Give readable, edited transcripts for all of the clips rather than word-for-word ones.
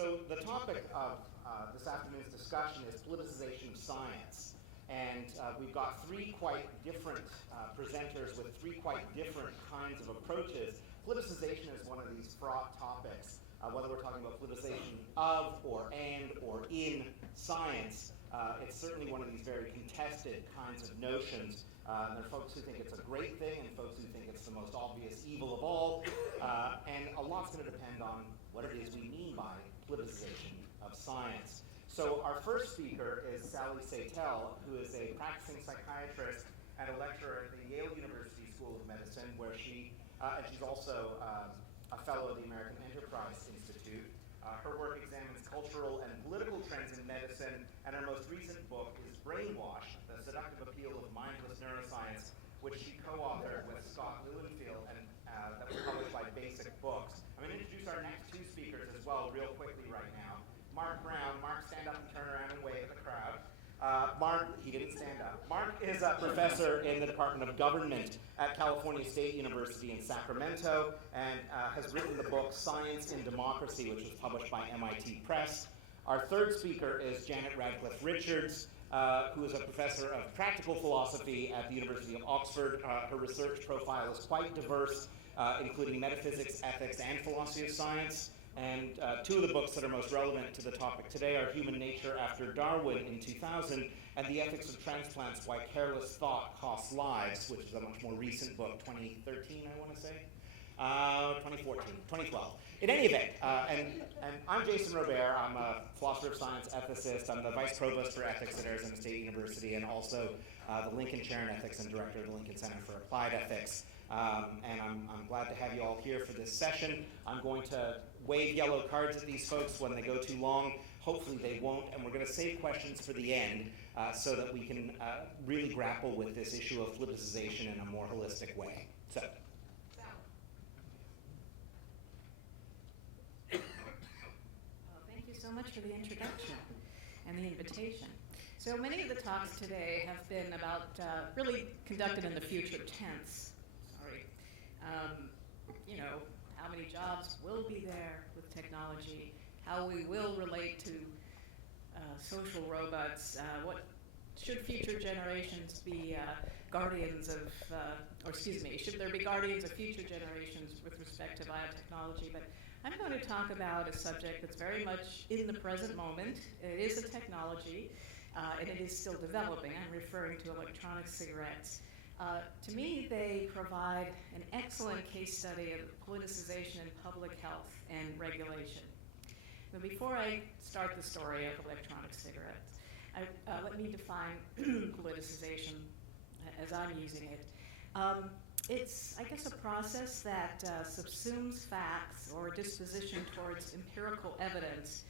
So the topic of this afternoon's discussion is politicization of science. And we've got three quite different presenters with three quite different kinds of approaches. Politicization is one of these fraught topics, whether we're talking about politicization of, or and, or in science. It's certainly one of these very contested kinds of notions. There are folks who think it's a great thing and folks who think it's the most obvious evil of all. And a lot's going to depend on what it is we mean by politicization of science. So our first speaker is Sally Satel, who is a practicing psychiatrist and a lecturer at the Yale University School of Medicine, where and she's also a fellow of the American Enterprise Institute. Her work examines cultural and political trends in medicine, and her most recent book is Brainwash, The Seductive Appeal of Mindless Neuroscience, which she co-authored with Scott Lewinfield, and that was published by Basic Books. I'm going to introduce our next two speakers as well real quickly right now. Mark Brown. Mark, stand up and turn around and wave at the crowd. Mark, he didn't stand up. Mark is a professor in the Department of Government at California State University in Sacramento, and has written the book Science in Democracy, which was published by MIT Press. Our third speaker is Janet Radcliffe Richards, who is a professor of practical philosophy at the University of Oxford. Her research profile is quite diverse, including metaphysics, ethics, and philosophy of science. And two of the books that are most relevant to the topic today are Human Nature After Darwin in 2000 and The Ethics of Transplants, Why Careless Thought Costs Lives, which is a much more recent book, 2013, I want to say. 2014, 2012. In any event, and I'm Jason Robert. I'm a philosopher of science ethicist. I'm the vice provost for ethics at Arizona State University, and also the Lincoln Chair in Ethics and director of the Lincoln Center for Applied Ethics. And I'm glad to have you all here for this session. I'm going to wave yellow cards at these folks when they go too long. Hopefully they won't, and we're going to save questions for the end so that we can really grapple with this issue of politicization in a more holistic way. So. Thank you so much for the introduction and the invitation. So many of the talks today have been about really conducted in the future tense. How many jobs will be there with technology, how we will relate to social robots, what should future generations be guardians of, should there be guardians of future generations with respect to biotechnology? But I'm going to talk about a subject that's very much in the present moment. It is a technology, and it is still developing. I'm referring to electronic cigarettes. To me, they provide an excellent case study of politicization in public health and regulation. But before I start the story of electronic cigarettes, let me define politicization as I'm using it. It's, I guess, a process that subsumes facts or a disposition towards empirical evidence.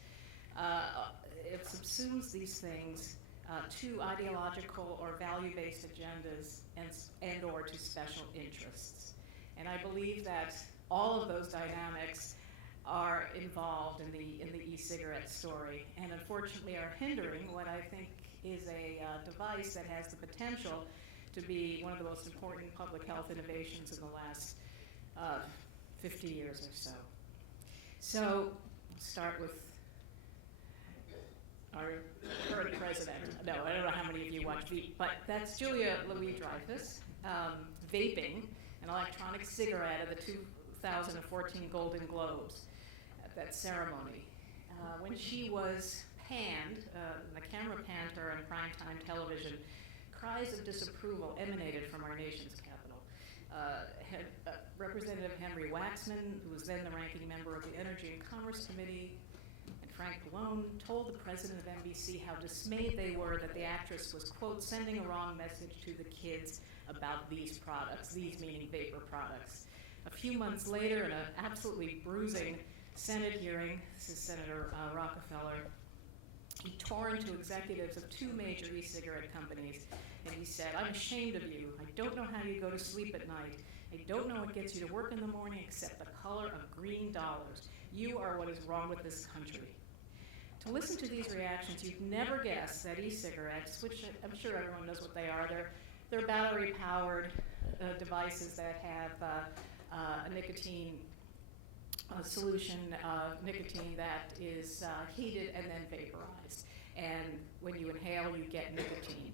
It subsumes these things to ideological or value-based agendas and or to special interests. And I believe that all of those dynamics are involved in the e-cigarette story, and unfortunately are hindering what I think is a device that has the potential to be one of the most important public health innovations in the last 50 years or so. So, start with our current president. No, I don't know how many of you watch Veep, but that's Julia LouisDreyfus vaping an electronic cigarette at the 2014 Golden Globes at that ceremony. When she was panned, the camera panned her on primetime television, cries of disapproval emanated from our nation's capital. Representative Henry Waxman, who was then the ranking member of the Energy and Commerce Committee, and Frank Pallone told the president of NBC how dismayed they were that the actress was, quote, sending a wrong message to the kids about these products, these meaning vapor products. A few months later, in an absolutely bruising Senate hearing, this is Senator Rockefeller, he tore into executives of two major e-cigarette companies, and he said, I'm ashamed of you. I don't know how you go to sleep at night. I don't know what gets you to work in the morning except the color of green dollars. You are what is wrong with this country. To listen to these reactions, you'd never guess that e-cigarettes, which I'm sure everyone knows what they are, they're battery-powered devices that have a nicotine solution of nicotine that is heated and then vaporized. And when you inhale, you get nicotine.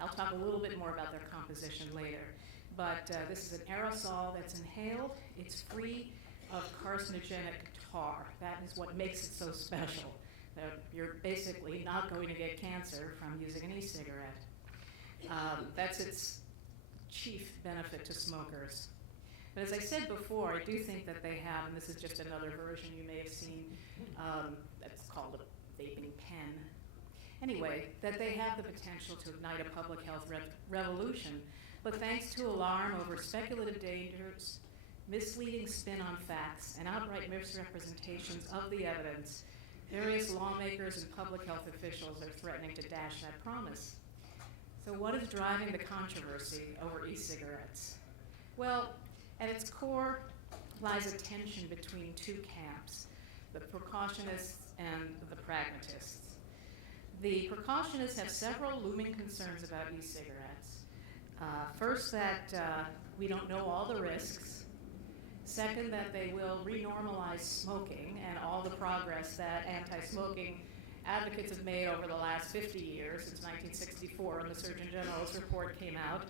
I'll talk a little bit more about their composition later. But this is an aerosol that's inhaled. It's free of carcinogenic tar. That is what makes it so special. You're basically not going to get cancer from using an e-cigarette. That's its chief benefit to smokers. But as I said before, I do think that they have, and this is just another version you may have seen, that's called a vaping pen. Anyway, that they have the potential to ignite a public health revolution, but thanks to alarm over speculative dangers, misleading spin on facts, and outright misrepresentations of the evidence, various lawmakers and public health officials are threatening to dash that promise. So what is driving the controversy over e-cigarettes? Well, at its core lies a tension between two camps, the precautionist and the pragmatists. The precautionists have several looming concerns about e-cigarettes. First, that we don't know all the risks. Second, that they will renormalize smoking and all the progress that anti-smoking advocates have made over the last 50 years, since 1964 when the Surgeon General's report came out,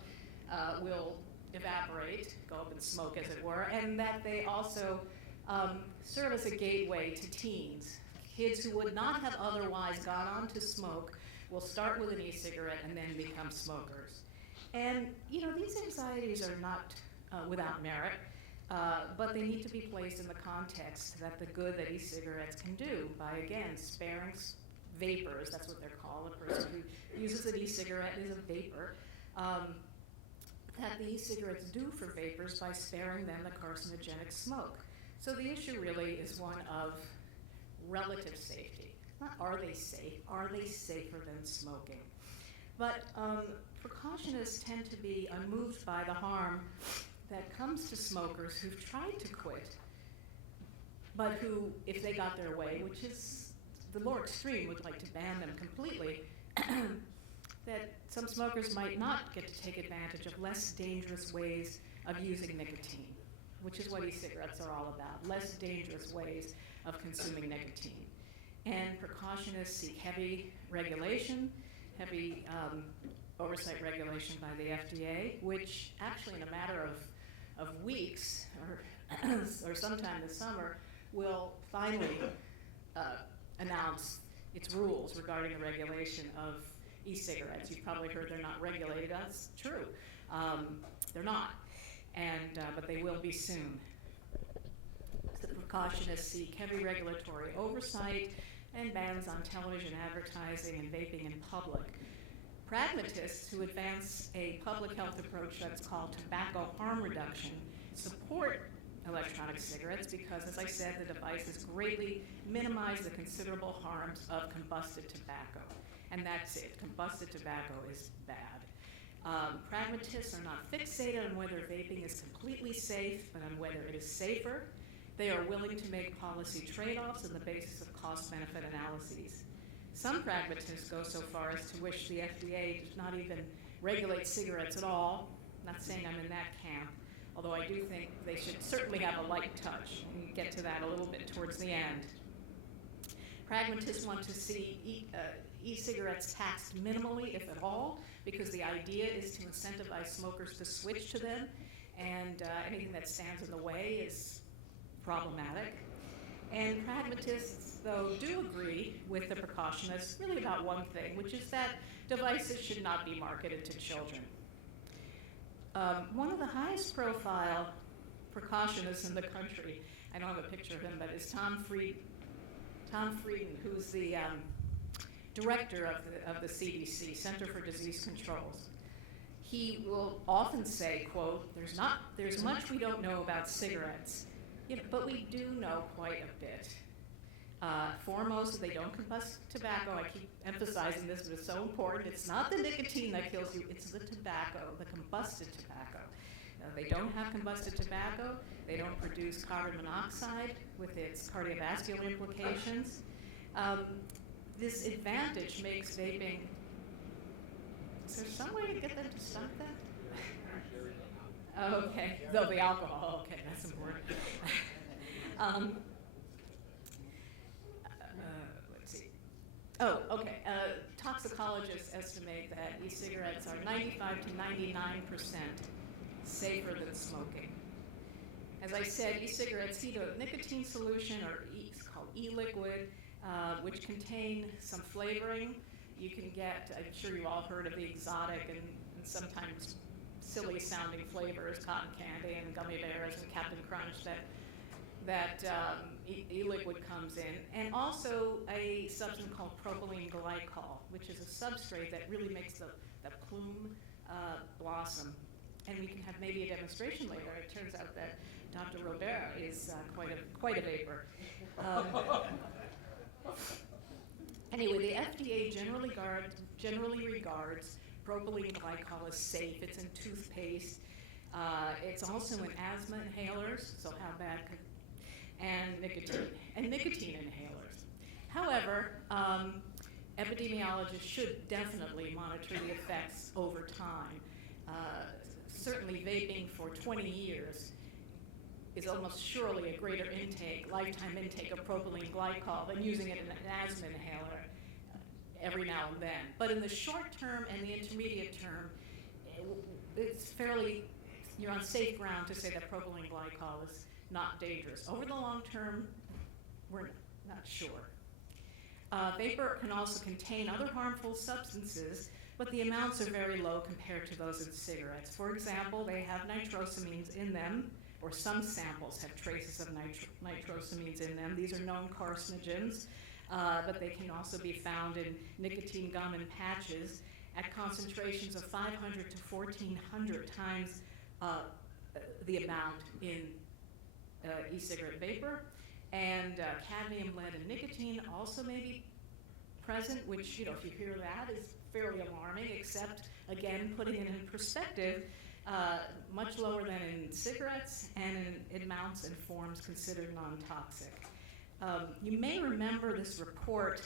will evaporate, go up in smoke as it were, and that they also serve as a gateway to teens. Kids who would not have otherwise gone on to smoke will start with an e-cigarette and then become smokers. And you know, these anxieties are not without merit, but they need to be placed in the context that the good that e-cigarettes can do by, again, sparing vapors, that's what they're called, a person who uses an e-cigarette is a vapor, that the e-cigarettes do for vapors by sparing them the carcinogenic smoke. So the issue really is one of relative safety. Not are they safe, are they safer than smoking? But precautionists tend to be unmoved by the harm that comes to smokers who've tried to quit, but who, if they got their way, which is the more extreme, would like to ban them completely, that some smokers might not get to take advantage of less dangerous ways of using nicotine, which is what e-cigarettes are all about, less dangerous ways of consuming nicotine. And precautionists seek heavy regulation, heavy oversight regulation by the FDA, which actually in a matter of weeks or sometime this summer will finally announce its rules regarding the regulation of e-cigarettes. You've probably heard they're not regulated. That's true. They're not, but they will be soon. The precautionists seek heavy regulatory oversight and bans on television advertising and vaping in public. Pragmatists who advance a public health approach that's called tobacco harm reduction support electronic cigarettes because, as I said, the devices greatly minimize the considerable harms of combusted tobacco. And that's it. Combusted tobacco is bad. Pragmatists are not fixated on whether vaping is completely safe, but on whether it is safer. They are willing to make policy trade-offs on the basis of cost-benefit analyses. Some pragmatists go so far as to wish the FDA does not even regulate cigarettes at all. I'm not saying I'm in that camp, although I do think they should certainly have a light touch. And we'll get to that a little bit towards the end. Pragmatists want to see e-cigarettes taxed minimally, if at all, because the idea is to incentivize smokers to switch to them, and anything that stands in the way is problematic. And pragmatists, though, do agree with the precautionists really about one thing, which is that devices should not be marketed to children. One of the highest profile precautionists in the country, I don't have a picture of him, but is Tom Frieden, who's the director of the CDC, Center for Disease Controls. He will often say, quote, there's much we don't know about cigarettes, but we do know quite a bit. Foremost, they don't combust tobacco. I keep emphasizing this, but it's so important. It's not the nicotine that kills you, it's the tobacco, the combusted tobacco. They don't have combusted tobacco. They don't produce carbon monoxide with its cardiovascular implications. This advantage makes vaping. Is there some way to get them to stop that? Okay, though the alcohol. Okay, that's important. Oh, okay. Toxicologists estimate that e-cigarettes are 95 to 99% safer than smoking. As I said, e-cigarettes heat a nicotine solution, or it's called e-liquid, which contain some flavoring. You can get, I'm sure you've all heard of the exotic and sometimes silly-sounding flavors, cotton candy and gummy bears and Captain Crunch that e-liquid comes in, and also a substance called propylene glycol, which is a substrate that really makes the plume blossom. And we can have maybe a demonstration later. It turns out that Dr. Robert is quite a vapor. Anyway, the FDA generally regards propylene glycol as safe. It's in toothpaste. It's also in asthma inhalers, so how bad could, and nicotine inhalers. However, epidemiologists should definitely monitor the effects over time. Certainly vaping for 20 years is almost surely a greater lifetime intake of propylene glycol than using it in an asthma inhaler every now and then. But in the short term and the intermediate term, you're on safe ground to say that propylene glycol is not dangerous. Over the long term, we're not sure. Vapor can also contain other harmful substances, but the amounts are very low compared to those in cigarettes. For example, they have nitrosamines in them, or some samples have traces of nitrosamines in them. These are known carcinogens, but they can also be found in nicotine gum and patches at concentrations of 500 to 1,400 times the amount in e-cigarette vapor. And cadmium, lead, and nicotine also may be present, which, if you hear that, is fairly alarming, except, again, putting it in perspective, much lower than in cigarettes and in amounts and forms considered non-toxic. You may remember this report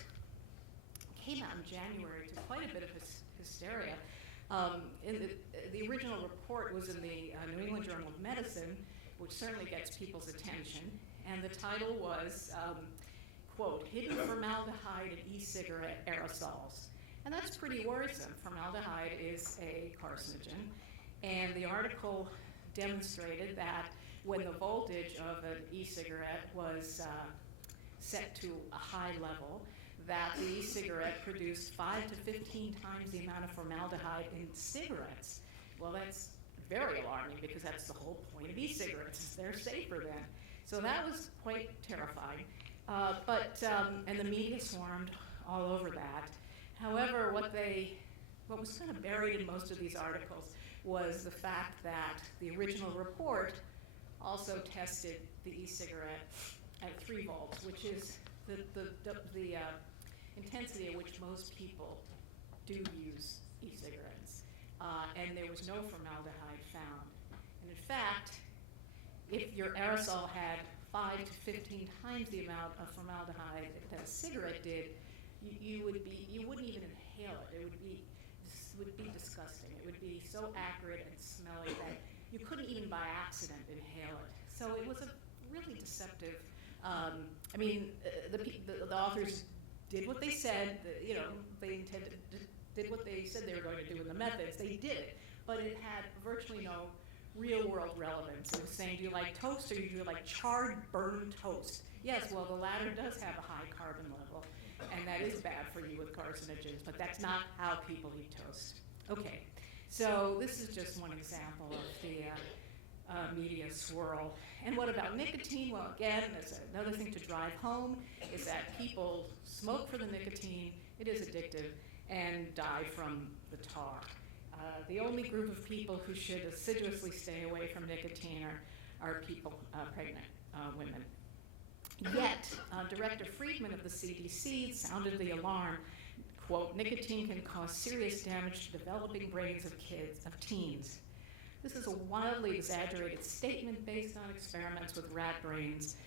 came out in January to quite a bit of hysteria. The original report was in the New England Journal of Medicine, which certainly gets people's attention, and the title was, quote, "Hidden Formaldehyde in E-Cigarette Aerosols." And that's pretty worrisome. Formaldehyde is a carcinogen, and the article demonstrated that when the voltage of an e-cigarette was set to a high level, that the e-cigarette produced 5 to 15 times the amount of formaldehyde in cigarettes. Well, that's very alarming because that's the whole point of e-cigarettes. They're safer then. So that was quite terrifying. And the media swarmed all over that. However, what was kind of buried in most of these articles was the fact that the original report also tested the e-cigarette at 3 volts, which is the intensity at which most people do use e-cigarettes. And there was no formaldehyde found. And in fact, if your aerosol had 5 to 15 times the amount of formaldehyde that a cigarette did, you wouldn't even inhale it. It would be disgusting. It would be so acrid and smelly that you couldn't even by accident inhale it. So it was a really deceptive. The authors did what they said. They did what they said they were going to do in the methods. They did it, but it had virtually no real-world relevance. It was saying, do you like toast or do you like charred, burned toast? Yes, well, the latter does have a high carbon level, and that is bad for you with carcinogens, but that's not how people eat toast. Okay, so this is just one example of the media swirl. And what about nicotine? Well, again, there's another thing to drive home is that people smoke for the nicotine, it is addictive, and die from the tar. The only group of people who should assiduously stay away from nicotine are people, pregnant women. Yet, Director Frieden of the CDC sounded the alarm, quote, "Nicotine can cause serious damage to developing brains of teens." This is a wildly exaggerated statement based on experiments with rat brains.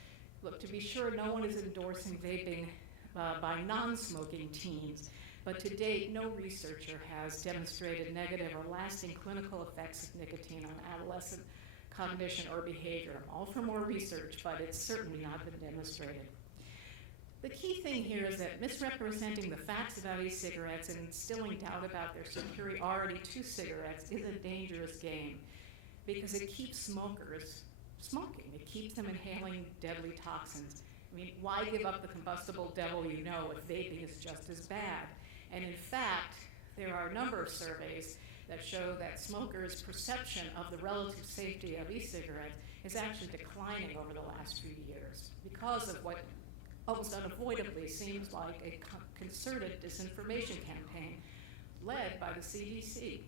Look, to be sure, no one is endorsing vaping by non-smoking teens, but to date, no researcher has demonstrated negative or lasting clinical effects of nicotine on adolescent cognition or behavior. I'm all for more research, but it's certainly not been demonstrated. The key thing here is that misrepresenting the facts about e-cigarettes and instilling doubt about their superiority to cigarettes is a dangerous game because it keeps smokers smoking. It keeps them inhaling deadly toxins. I mean, why give up the combustible devil you know if vaping is just as bad? And in fact, there are a number of surveys that show that smokers' perception of the relative safety of e-cigarettes is actually declining over the last few years because of what almost unavoidably seems like a concerted disinformation campaign led by the CDC.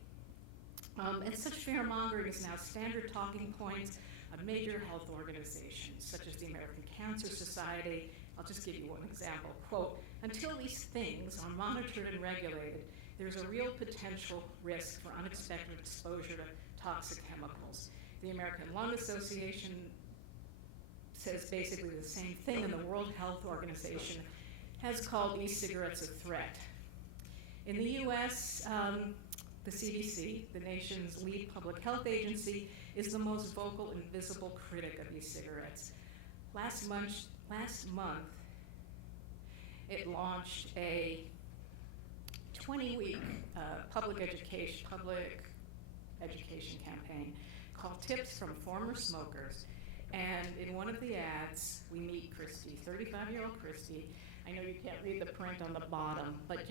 And such fear-mongering is now standard talking points of major health organizations, such as the American Cancer Society. I'll just give you one example. Quote, until these things are monitored and regulated, there's a real potential risk for unexpected exposure to toxic chemicals. The American Lung Association says basically the same thing, and the World Health Organization has called e-cigarettes a threat. In the US, the CDC, the nation's lead public health agency, is the most vocal and visible critic of e-cigarettes. Last month, it launched a 20-week public education campaign called Tips from Former Smokers. And in one of the ads, we meet Christie, 35-year-old Christie. I know you can't read the print on the bottom, but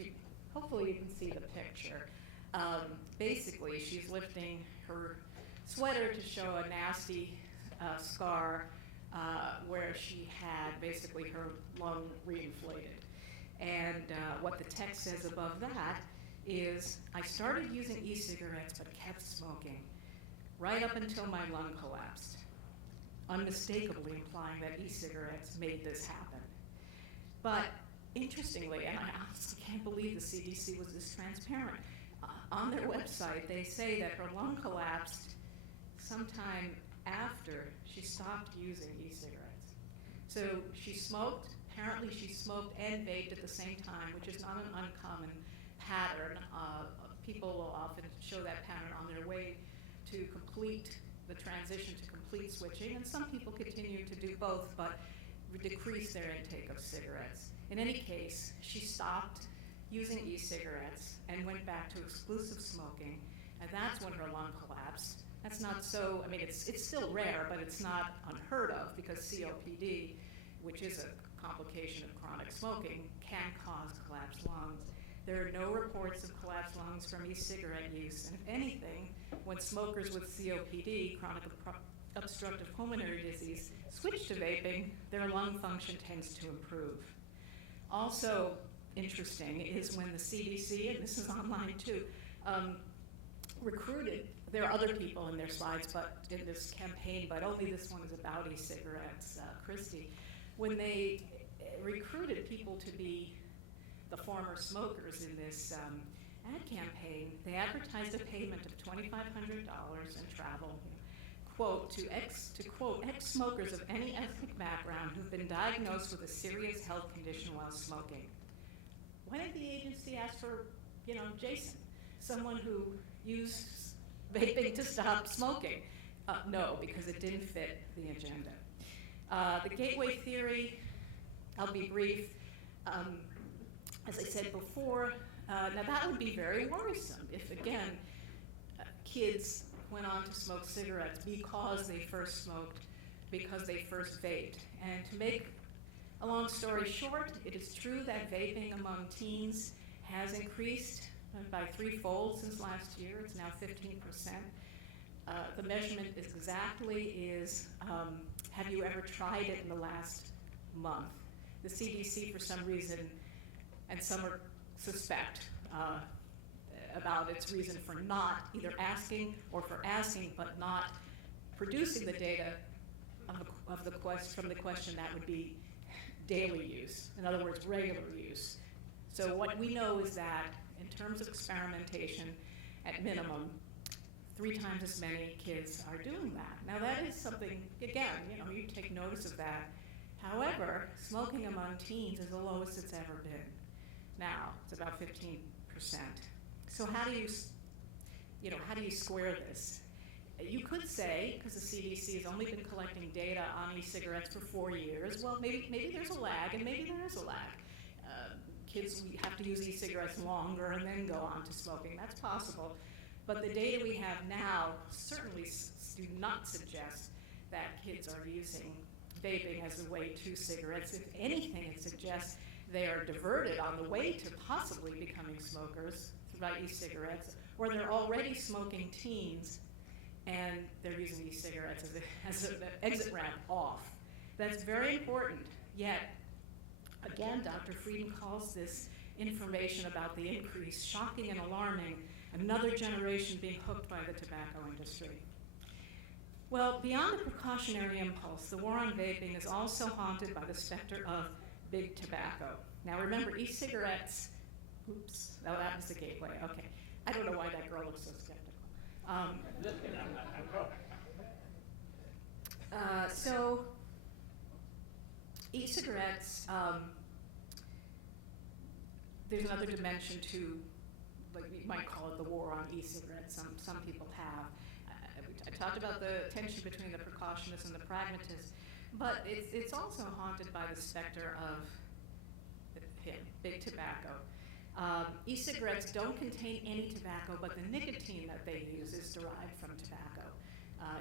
hopefully you can see the picture. Basically, she's lifting her sweater to show a nasty scar where she had basically her lung reinflated. And what the text says above that is, I started using e-cigarettes but kept smoking, right up until my lung collapsed, unmistakably implying that e-cigarettes made this happen. But interestingly, and I honestly can't believe the CDC was this transparent, on their website they say that her lung collapsed sometime after she stopped using e-cigarettes. So she smoked, apparently she smoked and vaped at the same time, which is not an uncommon pattern. People will often show that pattern on their way to complete the transition to complete switching, and some people continue to do both, but decrease their intake of cigarettes. In any case, she stopped using e-cigarettes and went back to exclusive smoking, and that's when her lung collapsed. That's not so, I mean, it's still rare, but it's not unheard of because COPD, which is a complication of chronic smoking, can cause collapsed lungs. There are no reports of collapsed lungs from e-cigarette use, and if anything, when smokers with COPD, chronic obstructive pulmonary disease, switch to vaping, their lung function tends to improve. Also interesting is when the CDC, and this is online too, recruited, there are other people in their slides but in this campaign, but only this one is about e-cigarettes, Christie, when they recruited people to be the former smokers in this ad campaign, they advertised a payment of $2,500 and travel, quote, to quote, ex-smokers of any ethnic background who've been diagnosed with a serious health condition while smoking. Why did the agency ask for, Jason, someone who used vaping to stop smoking? No, because it didn't fit the agenda. The gateway theory, I'll be brief. As I said before, now that would be very worrisome if, again, kids went on to smoke cigarettes because they first smoked, because they first vaped. And to make a long story short, it is true that vaping among teens has increased by threefold since last year. It's now 15%. The measurement is have you ever tried it in the last month? The CDC, for some reason, and some suspect about its reason for not either asking or for asking but not producing the data from the question that would be daily use, in other words, regular use. So what we know is that in terms of experimentation, at minimum, 3 times as many kids are doing that. Now that is something, again, you take notice of that. However, smoking among teens is the lowest it's ever been. Now, it's about 15%. So how do you square this? you could say, because the CDC has only been collecting data on e-cigarettes for 4 years, well, maybe there's a lag, and maybe there is a lag. Kids have to use e-cigarettes longer and then go on to smoking. That's possible. But the data we have now certainly do not suggest that kids are using vaping as a way to cigarettes. If anything, it suggests they are diverted on the way to possibly becoming smokers by e-cigarettes, or they're already smoking teens and they're using e-cigarettes as an exit ramp off. That's very important. Yet, again, Dr. Frieden calls this information about the increase shocking and alarming, another generation being hooked by the tobacco industry. Well, beyond the precautionary impulse, the war on vaping is also haunted by the specter of big tobacco. Now remember, e-cigarettes, oops, oh, that was the gateway, okay. I don't know why that girl looks so skeptical. So, e-cigarettes, there's another dimension to, like you might call it the war on e-cigarettes, some people have. I talked about the tension between the precautionist and the pragmatist, but it's also haunted by the specter of big tobacco. E-cigarettes don't contain any tobacco, but the nicotine that they use is derived from tobacco.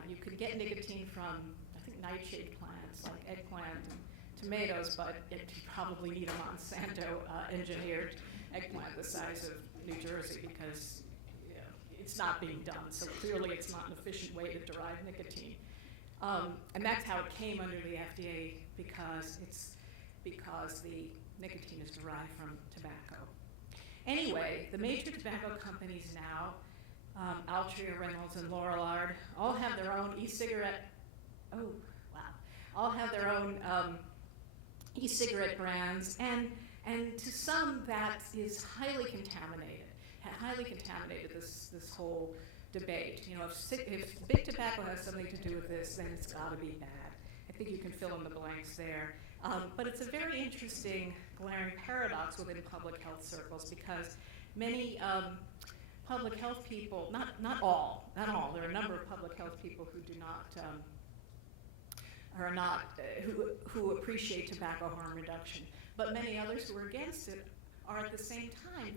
You could get nicotine from, I think, nightshade plants like eggplant and tomatoes, but you probably need a Monsanto engineered eggplant the size of New Jersey because it's not being done. So clearly it's not an efficient way to derive nicotine. And that's how it came under the FDA because the nicotine is derived from tobacco. Anyway, the major tobacco companies now, Altria, Reynolds, and Lorillard, all have their own e-cigarette, all have their own e-cigarette brands, and to some that is highly contaminated, this whole debate. You know, if big tobacco has something to do with this, then it's got to be bad. I think you can fill in the blanks there. But it's a very interesting, glaring paradox within public health circles because many public health people, not all, there are a number of public health people who do not, who appreciate tobacco harm reduction, but many others who are against it are at the same time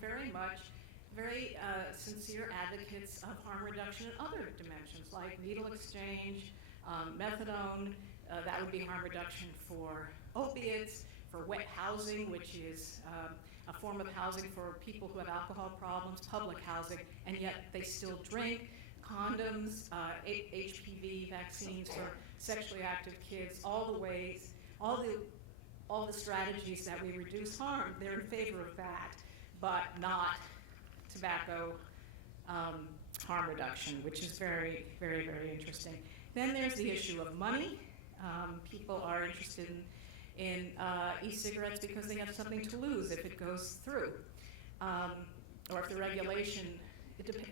very sincere advocates of harm reduction in other dimensions like needle exchange, methadone, that would be harm reduction for opiates, for wet housing, which is a form of housing for people who have alcohol problems, public housing, and yet they still drink, condoms, HPV vaccines for sexually active kids, all the strategies that we reduce harm, they're in favor of that, but not tobacco harm reduction, which is very, very, very interesting. Then there's the issue of money. People are interested in e-cigarettes because they have something to lose if it goes through, or if the regulation,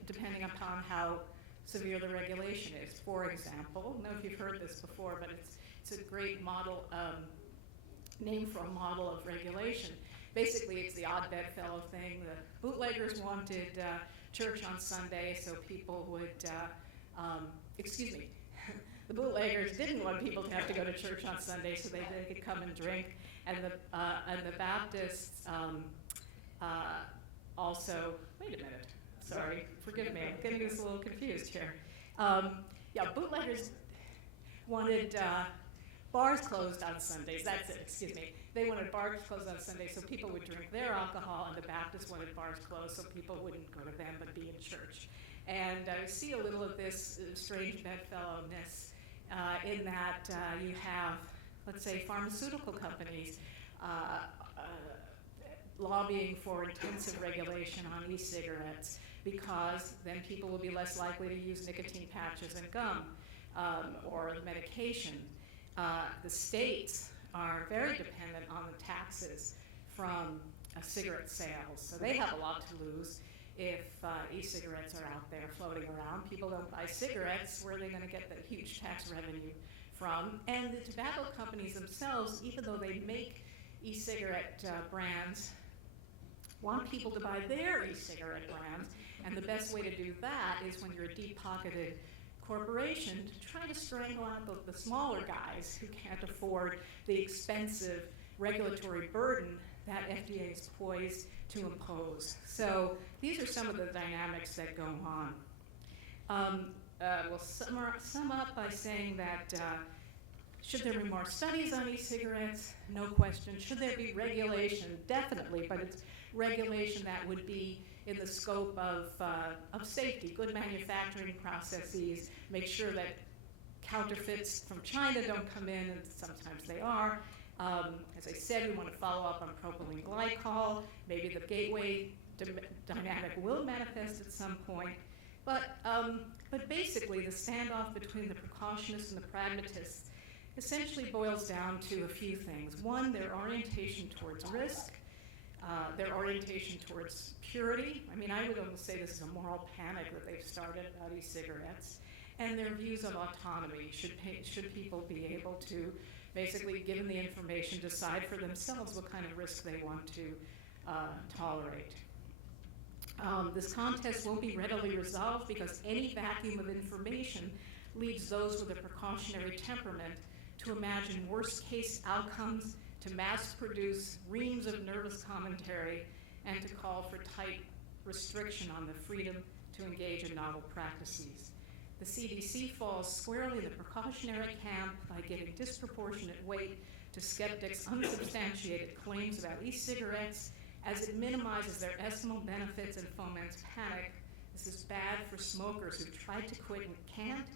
depending upon how severe the regulation is. For example, I don't know if you've heard this before, but it's a great model, name for a model of regulation. Basically, it's the odd bedfellow thing. The bootleggers wanted church on Sunday, so people would, the bootleggers didn't want people to have to go to church on Sunday so they could come and drink. And the Baptists also, wait a minute, sorry, forgive me, I'm getting this a little confused here. Bootleggers wanted bars closed on Sundays, that's it, excuse me. They wanted bars closed on Sunday so people would drink their alcohol, and the Baptists wanted bars closed so people wouldn't go to them but be in church. And I see a little of this strange bedfellowness in that you have, let's say, pharmaceutical companies lobbying for intensive regulation on e-cigarettes because then people will be less likely to use nicotine patches and gum or medication. The states are very dependent on the taxes from cigarette sales, so they have a lot to lose if e-cigarettes are out there floating around. People don't buy cigarettes, where are they going to get the huge tax revenue from? And the tobacco companies themselves, even though they make e-cigarette brands, want people to buy their e-cigarette brands, and the best way to do that is when you're a deep-pocketed corporation to try to strangle out the smaller guys who can't afford the expensive regulatory burden that FDA is poised to impose. So these are some of the dynamics that go on. We'll sum up by saying that should there be more studies on e-cigarettes? No question. Should there be regulation? Definitely, but it's regulation that would be in the scope of safety, good manufacturing processes, make sure that counterfeits from China don't come in, and sometimes they are. As I said, we want to follow up on propylene glycol. Maybe the gateway dynamic will manifest at some point. But basically, the standoff between the precautionist and the pragmatist essentially boils down to a few things. One, their orientation towards risk, their orientation towards purity. I mean, I would almost say this is a moral panic that they've started about e-cigarettes, and their views of autonomy. Should people be able to, basically, given the information, decide for themselves what kind of risk they want to tolerate. This contest won't be readily resolved because any vacuum of information leads those with a precautionary temperament to imagine worst-case outcomes, to mass-produce reams of nervous commentary, and to call for tight restriction on the freedom to engage in novel practices. The CDC falls squarely in the precautionary camp by giving disproportionate weight to skeptics' unsubstantiated claims about e-cigarettes, as it minimizes their estimable benefits and foments panic. This is bad for smokers who've tried to quit and can't,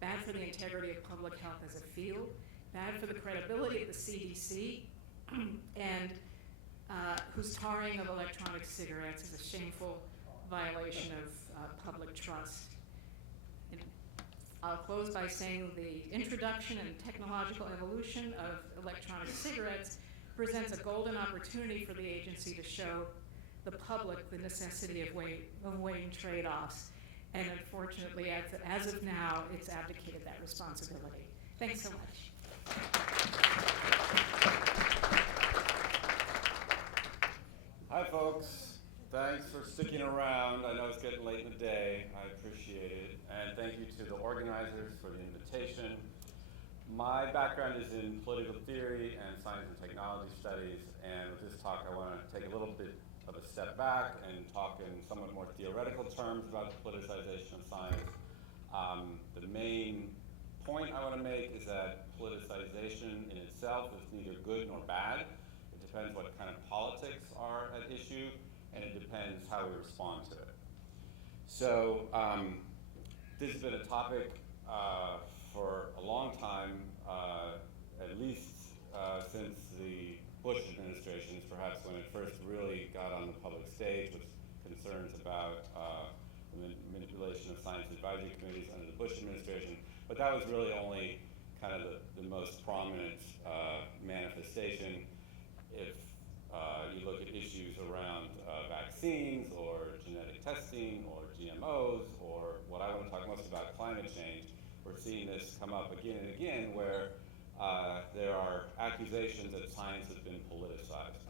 bad for the integrity of public health as a field, bad for the credibility of the CDC, and whose tarring of electronic cigarettes is a shameful violation of public trust. And I'll close by saying the introduction and technological evolution of electronic cigarettes presents a golden opportunity for the agency to show the public the necessity of weighing trade-offs. And unfortunately, as of now, it's abdicated that responsibility. Thanks so much. Hi, folks. Thanks for sticking around. I know it's getting late in the day. I appreciate it. And thank you to the organizers for the invitation. My background is in political theory and science and technology studies, and with this talk I want to take a little bit of a step back and talk in somewhat more theoretical terms about the politicization of science. The main point I want to make is that politicization in itself is neither good nor bad. It depends what kind of politics are at issue, and it depends how we respond to it. So this has been a topic for a long time, at least since the Bush administration, perhaps when it first really got on the public stage with concerns about the manipulation of science advisory committees under the Bush administration. But that was really only kind of the most prominent manifestation. If you look at issues around vaccines or genetic testing or GMOs, or what I want to talk most about, climate change, we're seeing this come up again and again where there are accusations that science has been politicized.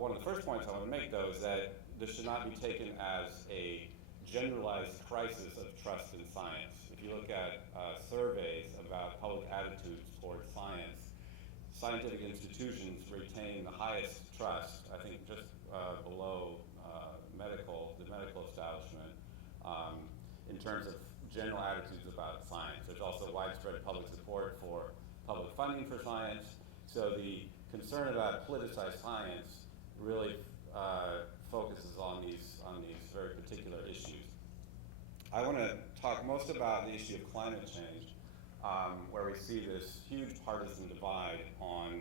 One of the first points I want to make, though, is that this should not be taken as a generalized crisis of trust in science. If you look at surveys about public attitudes towards science, scientific institutions retain the highest trust, I think just below the medical establishment, in terms of general attitudes about science. There's also widespread public support for public funding for science. So the concern about politicized science really focuses on these very particular issues. I want to talk most about the issue of climate change, where we see this huge partisan divide on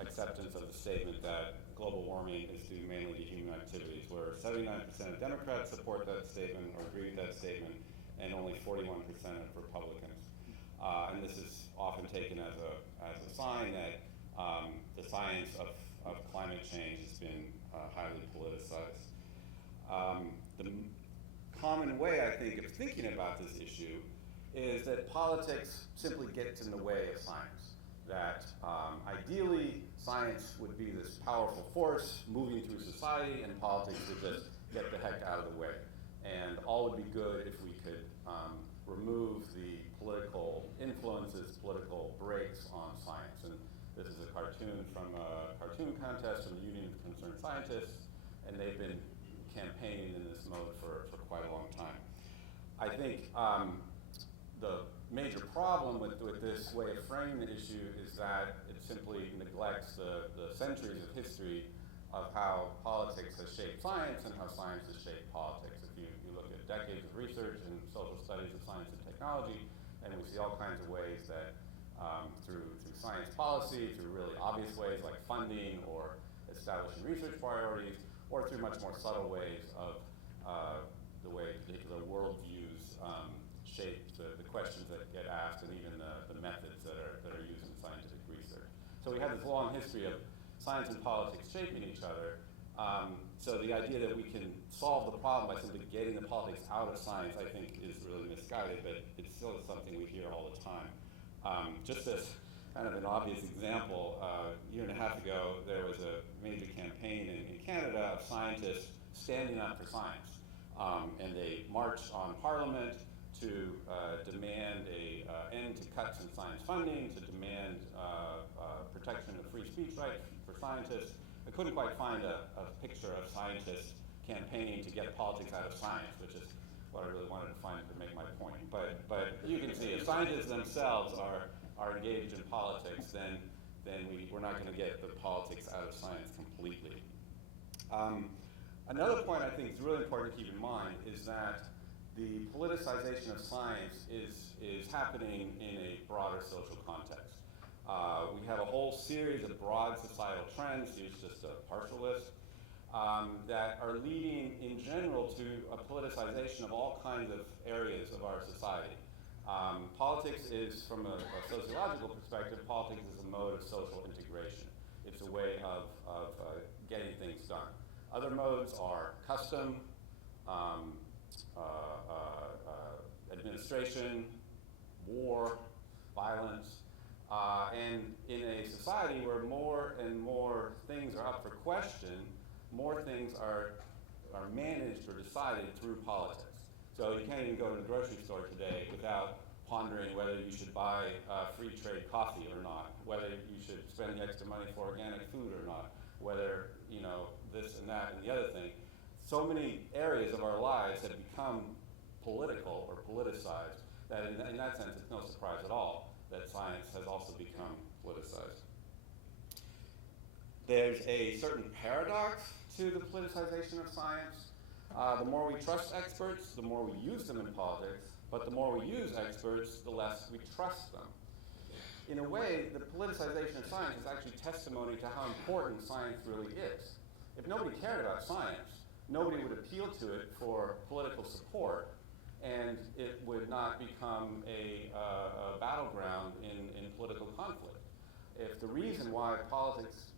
acceptance of the statement that global warming is due mainly to human activities, where 79% of Democrats support that statement or agree with that statement, and only 41% of Republicans. And this is often taken as a sign that the science of climate change has been highly politicized. The common way, I think, of thinking about this issue is that politics simply gets in the way of science. That ideally, science would be this powerful force moving through society, and politics would just get the heck out of the way. And all would be good if we could remove the political influences, political brakes on science. And this is a cartoon from a cartoon contest from the Union of Concerned Scientists, and they've been campaigning in this mode for quite a long time. I think the major problem with this way of framing the issue is that it simply neglects the centuries of history of how politics has shaped science and how science has shaped politics. If you look at decades of research in social studies of science and technology, and we see all kinds of ways that through science policy, through really obvious ways like funding or establishing research priorities, or through much more subtle ways of the way particular worldviews shape the questions that get asked and even the methods that are used in scientific research. So we have this long history of science and politics shaping each other. So the idea that we can solve the problem by simply getting the politics out of science, I think, is really misguided, but it still is something we hear all the time. Just as kind of an obvious example, a year and a half ago, there was a major campaign in Canada of scientists standing up for science. And they marched on Parliament to demand an end to cuts in science funding, to demand protection of free speech rights for scientists. I couldn't quite find a picture of scientists campaigning to get politics out of science, which is what I really wanted to find to make my point. But you can see, if scientists themselves are engaged in politics, then we're not going to get the politics out of science completely. Another point I think is really important to keep in mind is that the politicization of science is happening in a broader social context. We have a whole series of broad societal trends, here's just a partial list, that are leading in general to a politicization of all kinds of areas of our society. Politics is, from a sociological perspective, politics is a mode of social integration. It's a way of getting things done. Other modes are custom, administration, war, violence, and in a society where more and more things are up for question, more things are managed or decided through politics. So you can't even go to the grocery store today without pondering whether you should buy free trade coffee or not, whether you should spend the extra money for organic food or not, whether, this and that and the other thing. So many areas of our lives have become political or politicized that in that sense it's no surprise at all that science has also become politicized. There's a certain paradox to the politicization of science. The more we trust experts, the more we use them in politics, but the more we use experts, the less we trust them. In a way, the politicization of science is actually testimony to how important science really is. If nobody cared about science, nobody would appeal to it for political support, and it would not become a battleground in political conflict. If the reason why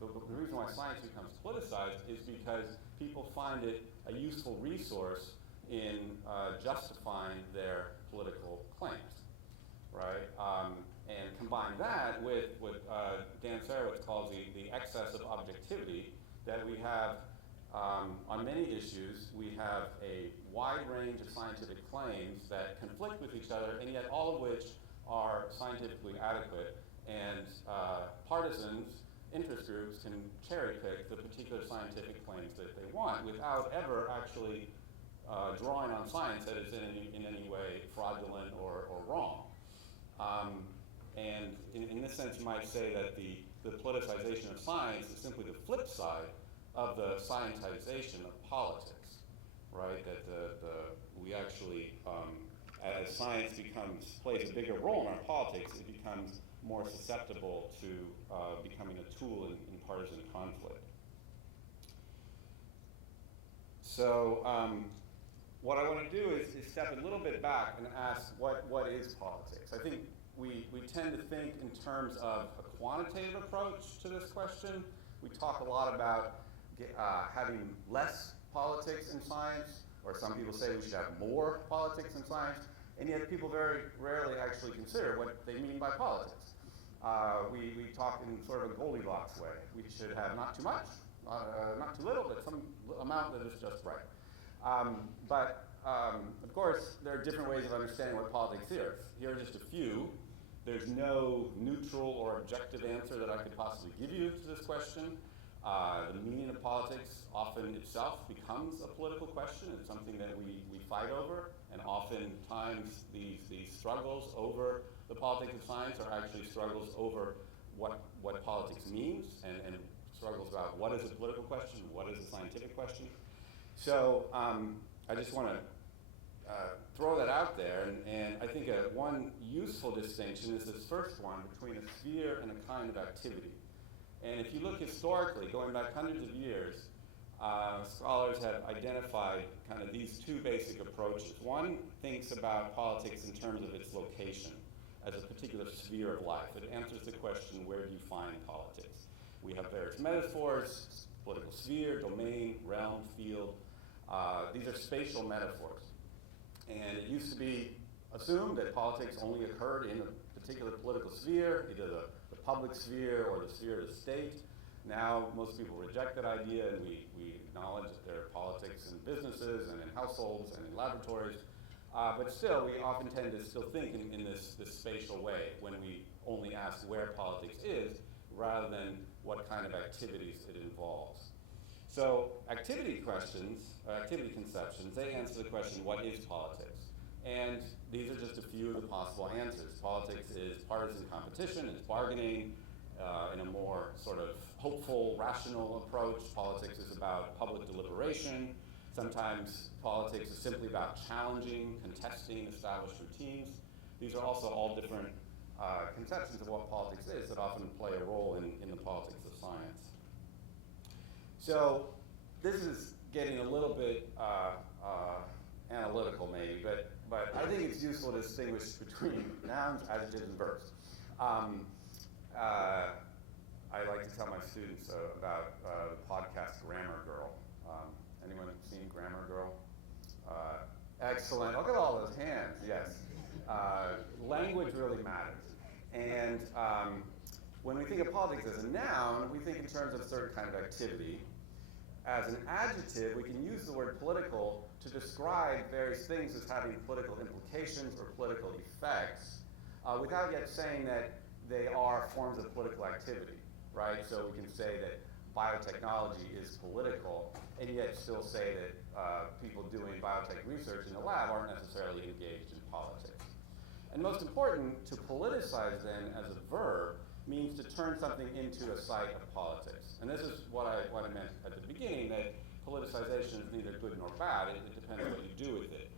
the reason why science becomes politicized is because people find it a useful resource in justifying their political claims, right? And combine that with what Dan Sarowitz calls the excess of objectivity that we have on many issues. We have a wide range of scientific claims that conflict with each other, and yet all of which are scientifically adequate, and partisans, interest groups can cherry pick the particular scientific claims that they want without ever actually drawing on science that is in any way fraudulent or wrong. And in this sense, you might say that the politicization of science is simply the flip side of the scientization of politics, right? That we actually, as science plays a bigger role in our politics, it becomes more susceptible to becoming a tool in partisan conflict. So what I want to do is step a little bit back and ask what is politics? I think we tend to think in terms of a quantitative approach to this question. We talk a lot about having less politics in science, or some people say we should have more politics in science, and yet people very rarely actually consider what they mean by politics. We talk in sort of a Goldilocks way. We should have not too much, not too little, but some amount that is just right. But of course, there are different ways of understanding what politics is. Here are just a few. There's no neutral or objective answer that I could possibly give you to this question. The meaning of politics often itself becomes a political question. It's something that we fight over, and oftentimes these struggles over the politics of science are actually struggles over what politics means, and struggles about what is a political question, what is a scientific question. So I just want to throw that out there, and I think one useful distinction is this first one between a sphere and a kind of activity. And if you look historically, going back hundreds of years, scholars have identified kind of these two basic approaches. One thinks about politics in terms of its location as a particular sphere of life. It answers the question, where do you find politics? We have various metaphors: political sphere, domain, realm, field. These are spatial metaphors. And it used to be assumed that politics only occurred in a particular political sphere, either the public sphere or the sphere of the state. Now, most people reject that idea, and we acknowledge that there are politics in businesses and in households and in laboratories. But still, we often tend to still think in this spatial way when we only ask where politics is, rather than what kind of activities it involves. So activity questions, activity conceptions, they answer the question, what is politics? And these are just a few of the possible answers. Politics is partisan competition, it's bargaining in a more sort of hopeful, rational approach. Politics is about public deliberation. Sometimes politics is simply about challenging, contesting established routines. These are also all different conceptions of what politics is that often play a role in the politics of science. So this is getting a little bit analytical maybe, but I think it's useful to distinguish between nouns, adjectives, and verbs. I like to tell my students about the podcast Grammar Girl. Anyone seen Grammar Girl? Excellent. Look at all those hands, yes. Language really matters. And when we think of politics as a noun, we think in terms of a certain kind of activity. As an adjective, we can use the word political to describe various things as having political implications or political effects, without yet saying that they are forms of political activity, right? So we can say that biotechnology is political, and yet still say that people doing biotech research in the lab aren't necessarily engaged in politics. And most important, to politicize then as a verb means to turn something into a site of politics. And this is what I meant at the beginning, that politicization is neither good nor bad. It depends on what you do with it.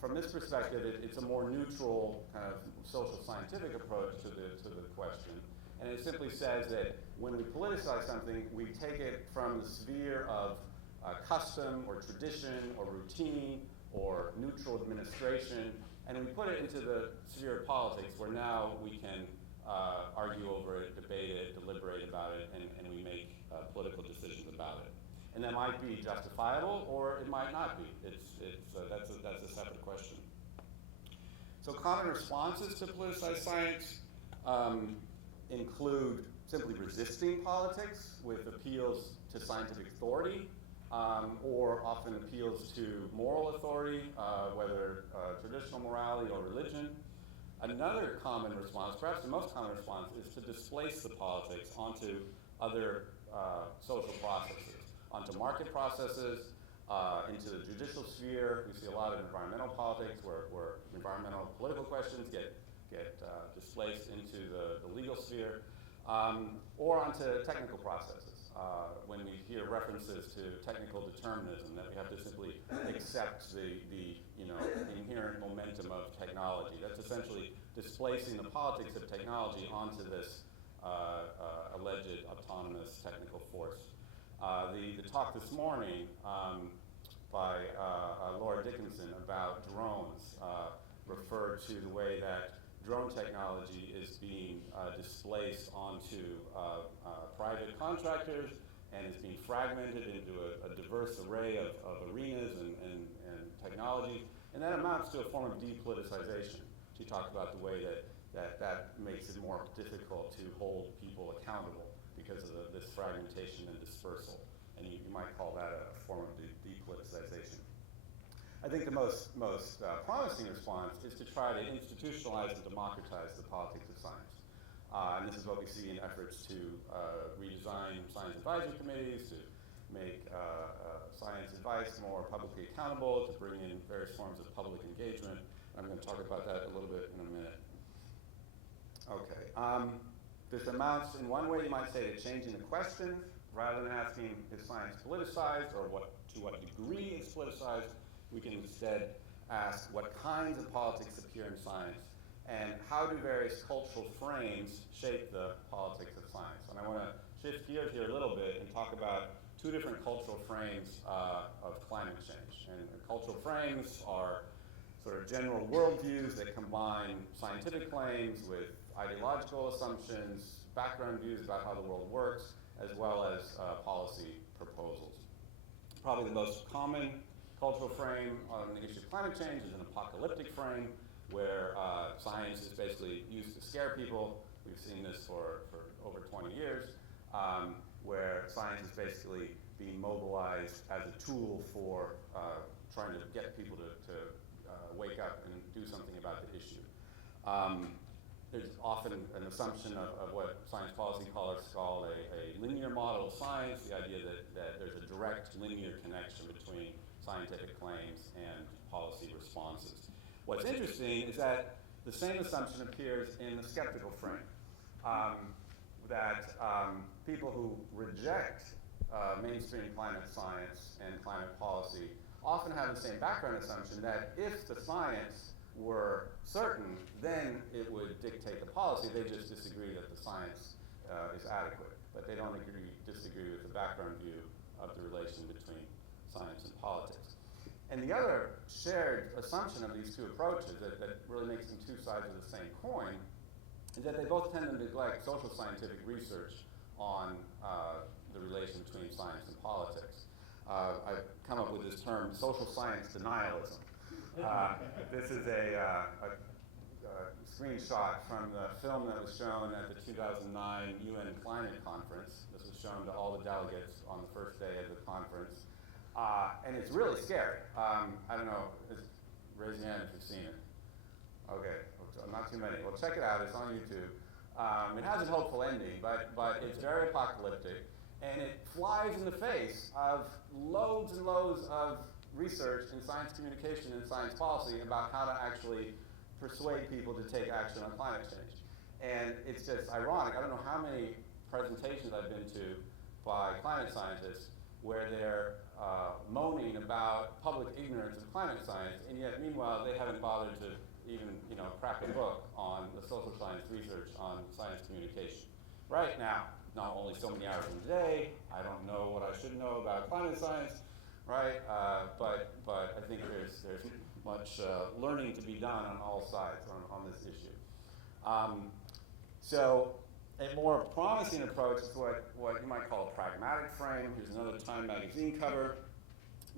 From this perspective, it's a more neutral kind of social scientific approach to the question. And it simply says that when we politicize something, we take it from the sphere of custom or tradition or routine or neutral administration, and we put it into the sphere of politics, where now we can argue over it, debate it, deliberate about it, and we make political decisions about it. And that might be justifiable, or it might not be. That's a separate question. So common responses to politicized science include simply resisting politics with appeals to scientific authority, or often appeals to moral authority, whether traditional morality or religion. Another common response, perhaps the most common response, is to displace the politics onto other social processes, onto market processes, into the judicial sphere. We see a lot of environmental politics where environmental political questions get displaced into the legal sphere, or onto technical processes. When we hear references to technical determinism, that we have to simply accept the inherent momentum of technology. That's essentially displacing the politics of technology onto this alleged autonomous technical force. The talk this morning by Laura Dickinson about drones referred to the way that drone technology is being displaced onto private contractors and is being fragmented into a diverse array of arenas and technologies, and that amounts to a form of depoliticization. She talked about the way that makes it more difficult to hold people accountable because of this fragmentation and dispersal, and you might call that a form of depoliticization. I think the most promising response is to try to institutionalize and democratize the politics of science. And this is what we see in efforts to redesign science advisory committees, to make science advice more publicly accountable, to bring in various forms of public engagement. I'm going to talk about that a little bit in a minute. Okay. This amounts, in one way, you might say, to changing the question. Rather than asking, is science politicized, or to what degree it's politicized, we can instead ask what kinds of politics appear in science, and how do various cultural frames shape the politics of science. And I want to shift gears here a little bit and talk about two different cultural frames of climate change. And cultural frames are sort of general worldviews that combine scientific claims with ideological assumptions, background views about how the world works, as well as policy proposals. Probably the most common cultural frame on the issue of climate change is an apocalyptic frame, where science is basically used to scare people. We've seen this for over 20 years, where science is basically being mobilized as a tool for trying to get people to wake up and do something about the issue. There's often an assumption of what science policy scholars call a linear model of science, the idea that there's a direct linear connection between scientific claims and policy responses. What's interesting is that the same assumption appears in the skeptical frame, that people who reject mainstream climate science and climate policy often have the same background assumption that if the science were certain, then it would dictate the policy. They just disagree that the science is adequate, but they don't disagree with the background view of the relation between science and politics. And the other shared assumption of these two approaches that really makes them two sides of the same coin is that they both tend to neglect social scientific research on the relation between science and politics. I've come up with this term, social science denialism. This is a screenshot from the film that was shown at the 2009 UN Climate Conference. This was shown to all the delegates on the first day of the conference. And it's really scary. I don't know, raise your hand if you've seen it. Okay, not too many. Well, check it out, it's on YouTube. It has a hopeful ending, but it's very apocalyptic, and it flies in the face of loads and loads of research in science communication and science policy about how to actually persuade people to take action on climate change. And it's just ironic. I don't know how many presentations I've been to by climate scientists where they're moaning about public ignorance of climate science, and yet meanwhile they haven't bothered to even crack a book on the social science research on science communication. Right now, not only so many hours in the day, I don't know what I should know about climate science, right? But I think there's much learning to be done on all sides on this issue. So a more promising approach is what you might call a pragmatic frame. Here's another Time magazine cover.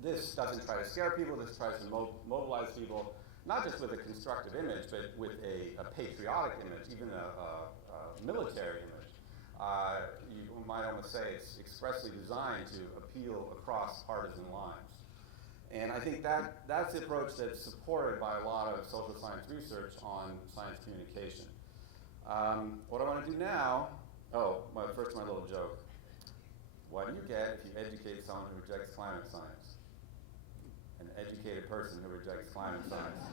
This doesn't try to scare people. This tries to mobilize people, not just with a constructive image, but with a patriotic image, even a military image. You might almost say it's expressly designed to appeal across partisan lines. And I think that's the approach that's supported by a lot of social science research on science communication. What I want to do now, first my little joke. What do you get if you educate someone who rejects climate science? An educated person who rejects climate science.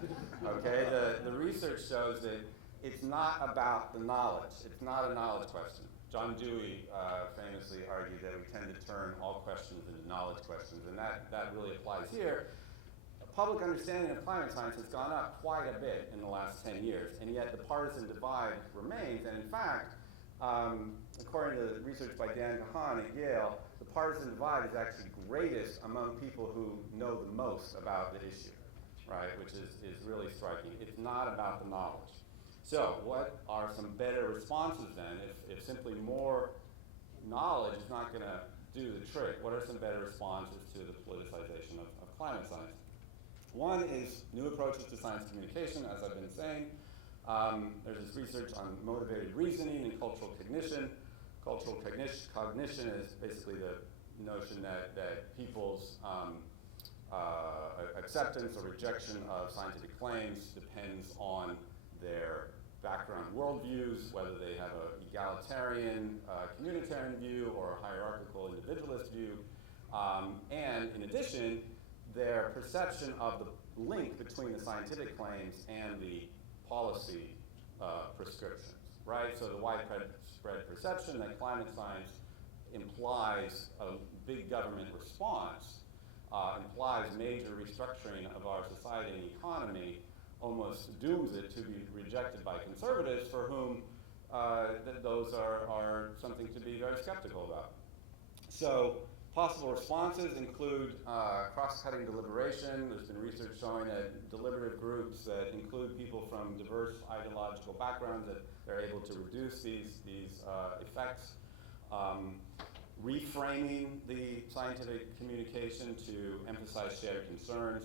Okay, the research shows that it's not about the knowledge. It's not a knowledge question. John Dewey famously argued that we tend to turn all questions into knowledge questions, and that really applies here. Public understanding of climate science has gone up quite a bit in the last 10 years, and yet the partisan divide remains. And in fact, according to research by Dan Kahan at Yale, the partisan divide is actually greatest among people who know the most about the issue, right? Which is really striking. It's not about the knowledge. So what are some better responses then if simply more knowledge is not going to do the trick? What are some better responses to the politicization of climate science? One is new approaches to science communication, as I've been saying. There's this research on motivated reasoning and cultural cognition. Cultural cognition is basically the notion that people's acceptance or rejection of scientific claims depends on their background worldviews, whether they have an egalitarian, communitarian view or a hierarchical individualist view. And in addition, their perception of the link between the scientific claims and the policy prescriptions, right? So the widespread perception that climate science implies a big government response, implies major restructuring of our society and economy, almost dooms it to be rejected by conservatives for whom those are something to be very skeptical about. So possible responses include cross-cutting deliberation. There's been research showing that deliberative groups that include people from diverse ideological backgrounds, that they're able to reduce these effects. Reframing the scientific communication to emphasize shared concerns,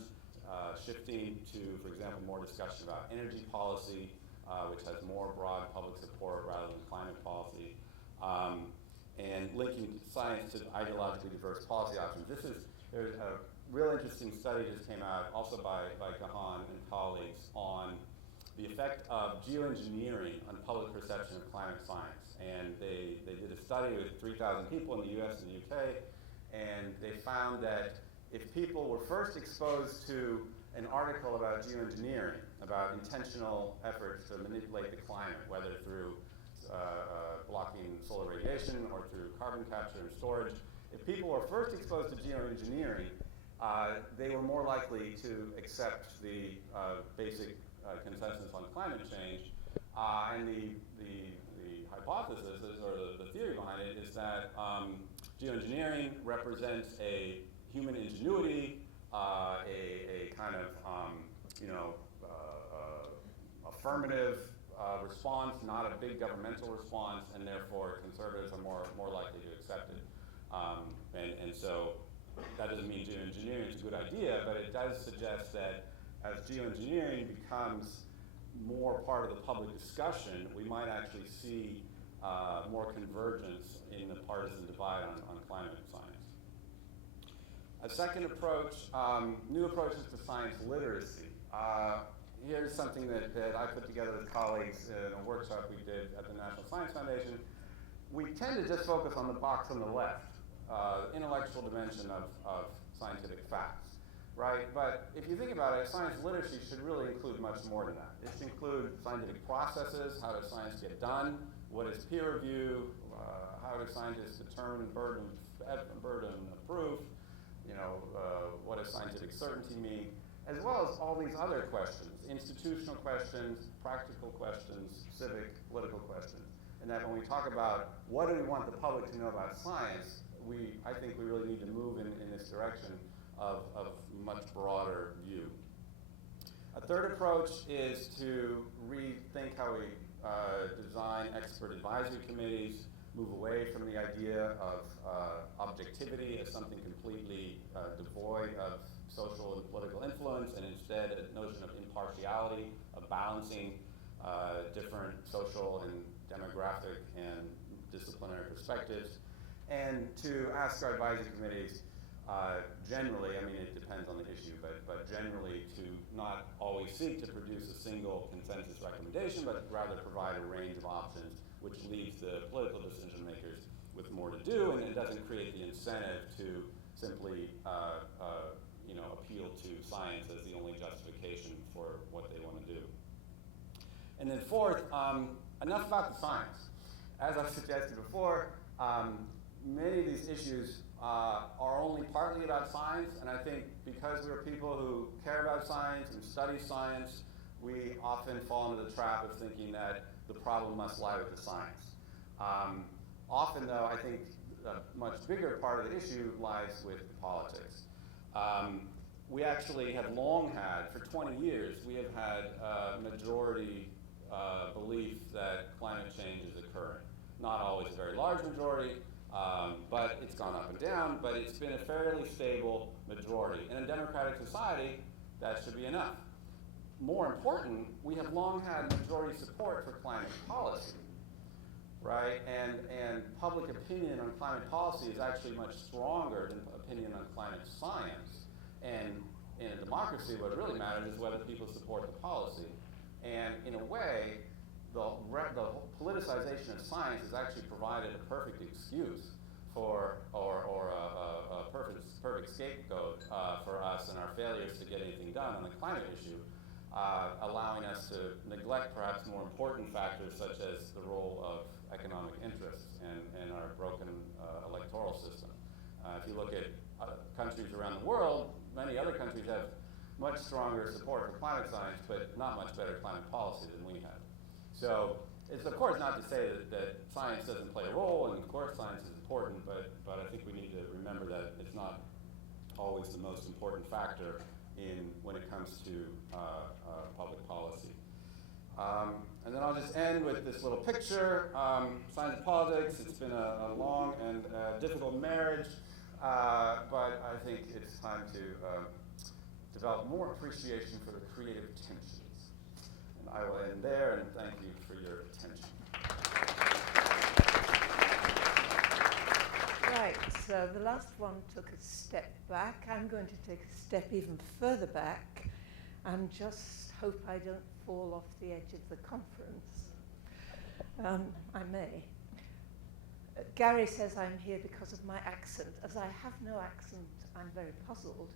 shifting to, for example, more discussion about energy policy, which has more broad public support rather than climate policy, and linking science to ideologically diverse policy options. There's a real interesting study just came out, also by Gahan and colleagues, on the effect of geoengineering on public perception of climate science. And they did a study with 3,000 people in the US and the UK, and they found that if people were first exposed to an article about geoengineering, about intentional efforts to manipulate the climate, whether through blocking solar radiation or through carbon capture and storage, if people were first exposed to geoengineering, they were more likely to accept the basic consensus on climate change. And the hypothesis is, or the theory behind it, is that geoengineering represents a human ingenuity, a kind of affirmative response, not a big governmental response, and therefore conservatives are more likely to accept it. And so that doesn't mean geoengineering is a good idea, but it does suggest that as geoengineering becomes more part of the public discussion, we might actually see more convergence in the partisan divide on climate science. A second approach, new approaches to science literacy. Here's something that I put together with colleagues in a workshop we did at the National Science Foundation. We tend to just focus on the box on the left, intellectual dimension of scientific facts, right? But if you think about it, science literacy should really include much more than that. It should include scientific processes, how does science get done, what is peer review, how do scientists determine burden of proof, what does scientific certainty mean, as well as all these other questions, institutional questions, practical questions, civic, political questions. And that when we talk about what do we want the public to know about science, I think we really need to move in this direction of much broader view. A third approach is to rethink how we design expert advisory committees, move away from the idea of objectivity as something completely devoid of social and political influence, and instead a notion of impartiality, of balancing different social and demographic and disciplinary perspectives, and to ask our advisory committees generally, I mean it depends on the issue, but generally to not always seek to produce a single consensus recommendation, but rather provide a range of options which leaves the political decision makers with more to do, and it doesn't create the incentive to simply appeal to science as the only justification for what they want to do. And then fourth, enough about the science. As I've suggested before, many of these issues are only partly about science, and I think because we're people who care about science and study science, we often fall into the trap of thinking that the problem must lie with the science. Often, though, I think a much bigger part of the issue lies with politics. We actually have long had, for 20 years, we have had a majority belief that climate change is occurring. Not always a very large majority, but it's gone up and down, but it's been a fairly stable majority. In a democratic society, that should be enough. More important, we have long had majority support for climate policy, right? And public opinion on climate policy is actually much stronger than opinion on climate science. And in a democracy, what really matters is whether people support the policy. And in a way, the politicization of science has actually provided a perfect excuse for, or a perfect scapegoat for us and our failures to get anything done on the climate issue, allowing us to neglect perhaps more important factors such as the role of economic interests and our broken electoral system. If you look at countries around the world, many other countries have much stronger support for climate science, but not much better climate policy than we have. So it's of course not to say that science doesn't play a role, and of course science is important, but I think we need to remember that it's not always the most important factor when it comes to public policy. And then I'll just end with this little picture. Science and politics, it's been a long and difficult marriage, but I think it's time to develop more appreciation for the creative tensions. And I will end there, and thank you for your attention. Right, so the last one took a step back. I'm going to take a step even further back and just hope I don't fall off the edge of the conference. I may. Gary says I'm here because of my accent. As I have no accent, I'm very puzzled.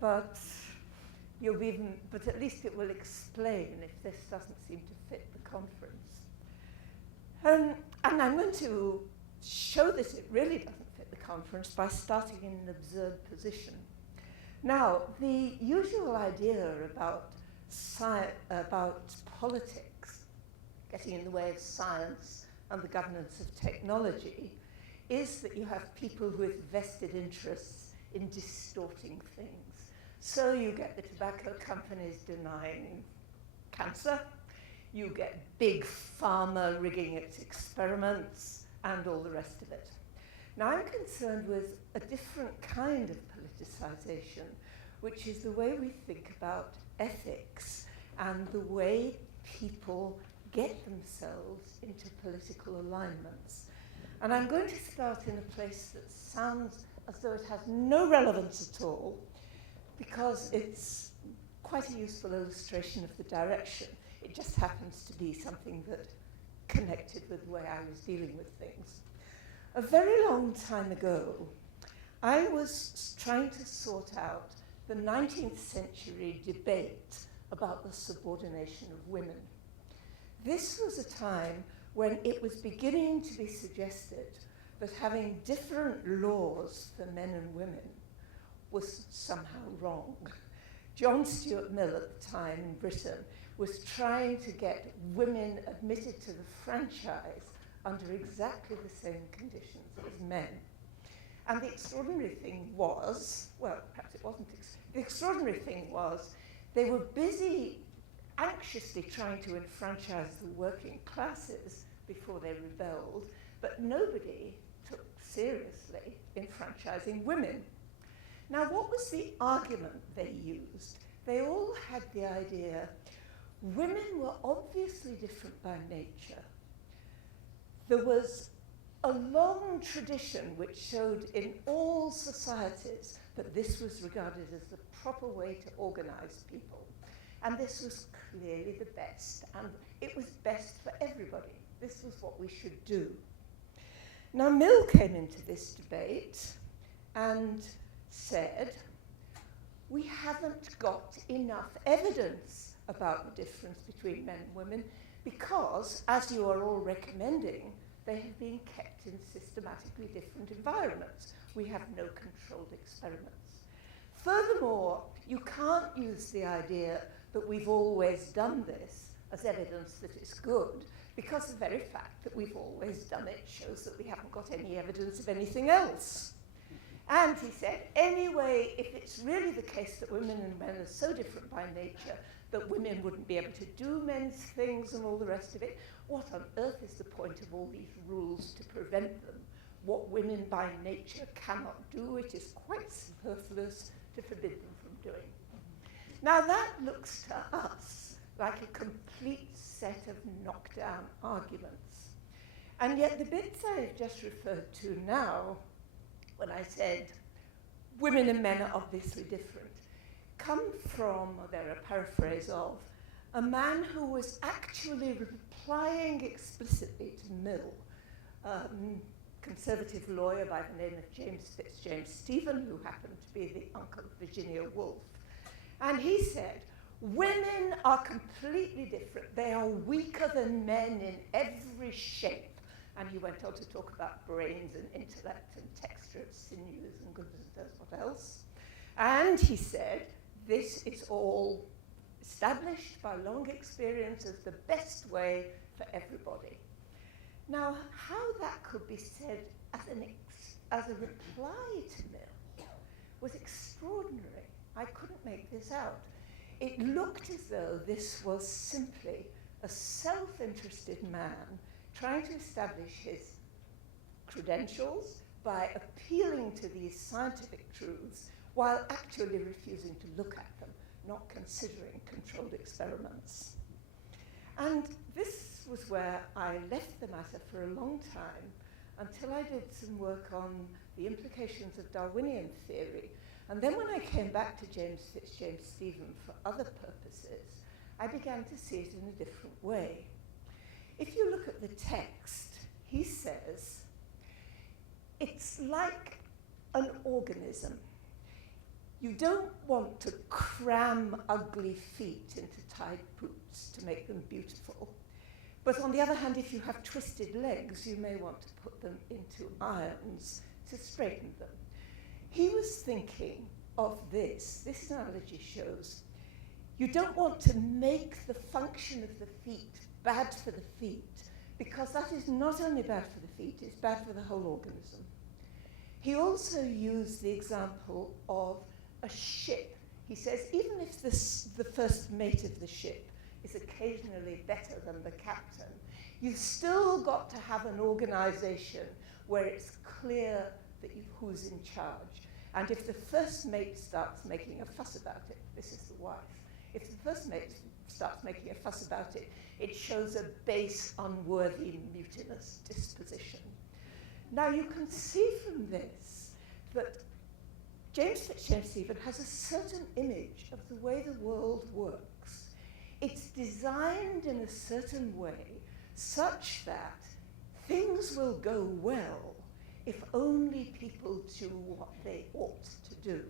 But you'll be even, but at least it will explain if this doesn't seem to fit the conference. And I'm going to show that it really doesn't fit the conference by starting in an absurd position. Now, the usual idea about politics getting in the way of science and the governance of technology is that you have people with vested interests in distorting things. So you get the tobacco companies denying cancer, you get big pharma rigging its experiments, and all the rest of it. Now I'm concerned with a different kind of politicization, which is the way we think about ethics and the way people get themselves into political alignments. And I'm going to start in a place that sounds as though it has no relevance at all, because it's quite a useful illustration of the direction. It just happens to be something that connected with the way I was dealing with things. A very long time ago, I was trying to sort out the 19th century debate about the subordination of women. This was a time when it was beginning to be suggested that having different laws for men and women was somehow wrong. John Stuart Mill at the time in Britain was trying to get women admitted to the franchise under exactly the same conditions as men. And the extraordinary thing was, well, perhaps it wasn't, the extraordinary thing was they were busy anxiously trying to enfranchise the working classes before they rebelled, but nobody took seriously enfranchising women. Now, what was the argument they used? They all had the idea women were obviously different by nature. There was a long tradition which showed in all societies that this was regarded as the proper way to organize people. And this was clearly the best, and it was best for everybody. This was what we should do. Now, Mill came into this debate and said, we haven't got enough evidence about the difference between men and women because, as you are all recommending, they have been kept in systematically different environments. We have no controlled experiments. Furthermore, you can't use the idea that we've always done this as evidence that it's good, because the very fact that we've always done it shows that we haven't got any evidence of anything else. And he said, anyway, if it's really the case that women and men are so different by nature that women wouldn't be able to do men's things and all the rest of it, what on earth is the point of all these rules to prevent them? What women by nature cannot do, it is quite superfluous to forbid them from doing. Now that looks to us like a complete set of knockdown arguments. And yet the bits I've just referred to now, when I said, women and men are obviously different, come from, or they're a paraphrase of, a man who was actually replying explicitly to Mill, conservative lawyer by the name of James Stephen, who happened to be the uncle of Virginia Woolf. And he said, women are completely different. They are weaker than men in every shape. And he went on to talk about brains and intellect and texture of sinews and goodness knows what else. And he said, this is all established by long experience as the best way for everybody. Now, how that could be said as a reply to Mill was extraordinary. I couldn't make this out. It looked as though this was simply a self-interested man trying to establish his credentials by appealing to these scientific truths while actually refusing to look at them, not considering controlled experiments. And this was where I left the matter for a long time until I did some work on the implications of Darwinian theory. And then when I came back to James Stephen for other purposes, I began to see it in a different way. If you look at the text, he says, it's like an organism. You don't want to cram ugly feet into tight boots to make them beautiful. But on the other hand, if you have twisted legs, you may want to put them into irons to straighten them. He was thinking of this analogy shows, you don't want to make the function of the feet bad for the feet, because that is not only bad for the feet, it's bad for the whole organism. He also used the example of a ship. He says, even if the first mate of the ship is occasionally better than the captain, you've still got to have an organization where it's clear that who's in charge. And if the first mate starts making a fuss about it, this is the wife, if the first mate starts making a fuss about it, it shows a base, unworthy, mutinous disposition. Now you can see from this that James Stephen has a certain image of the way the world works. It's designed in a certain way such that things will go well if only people do what they ought to do.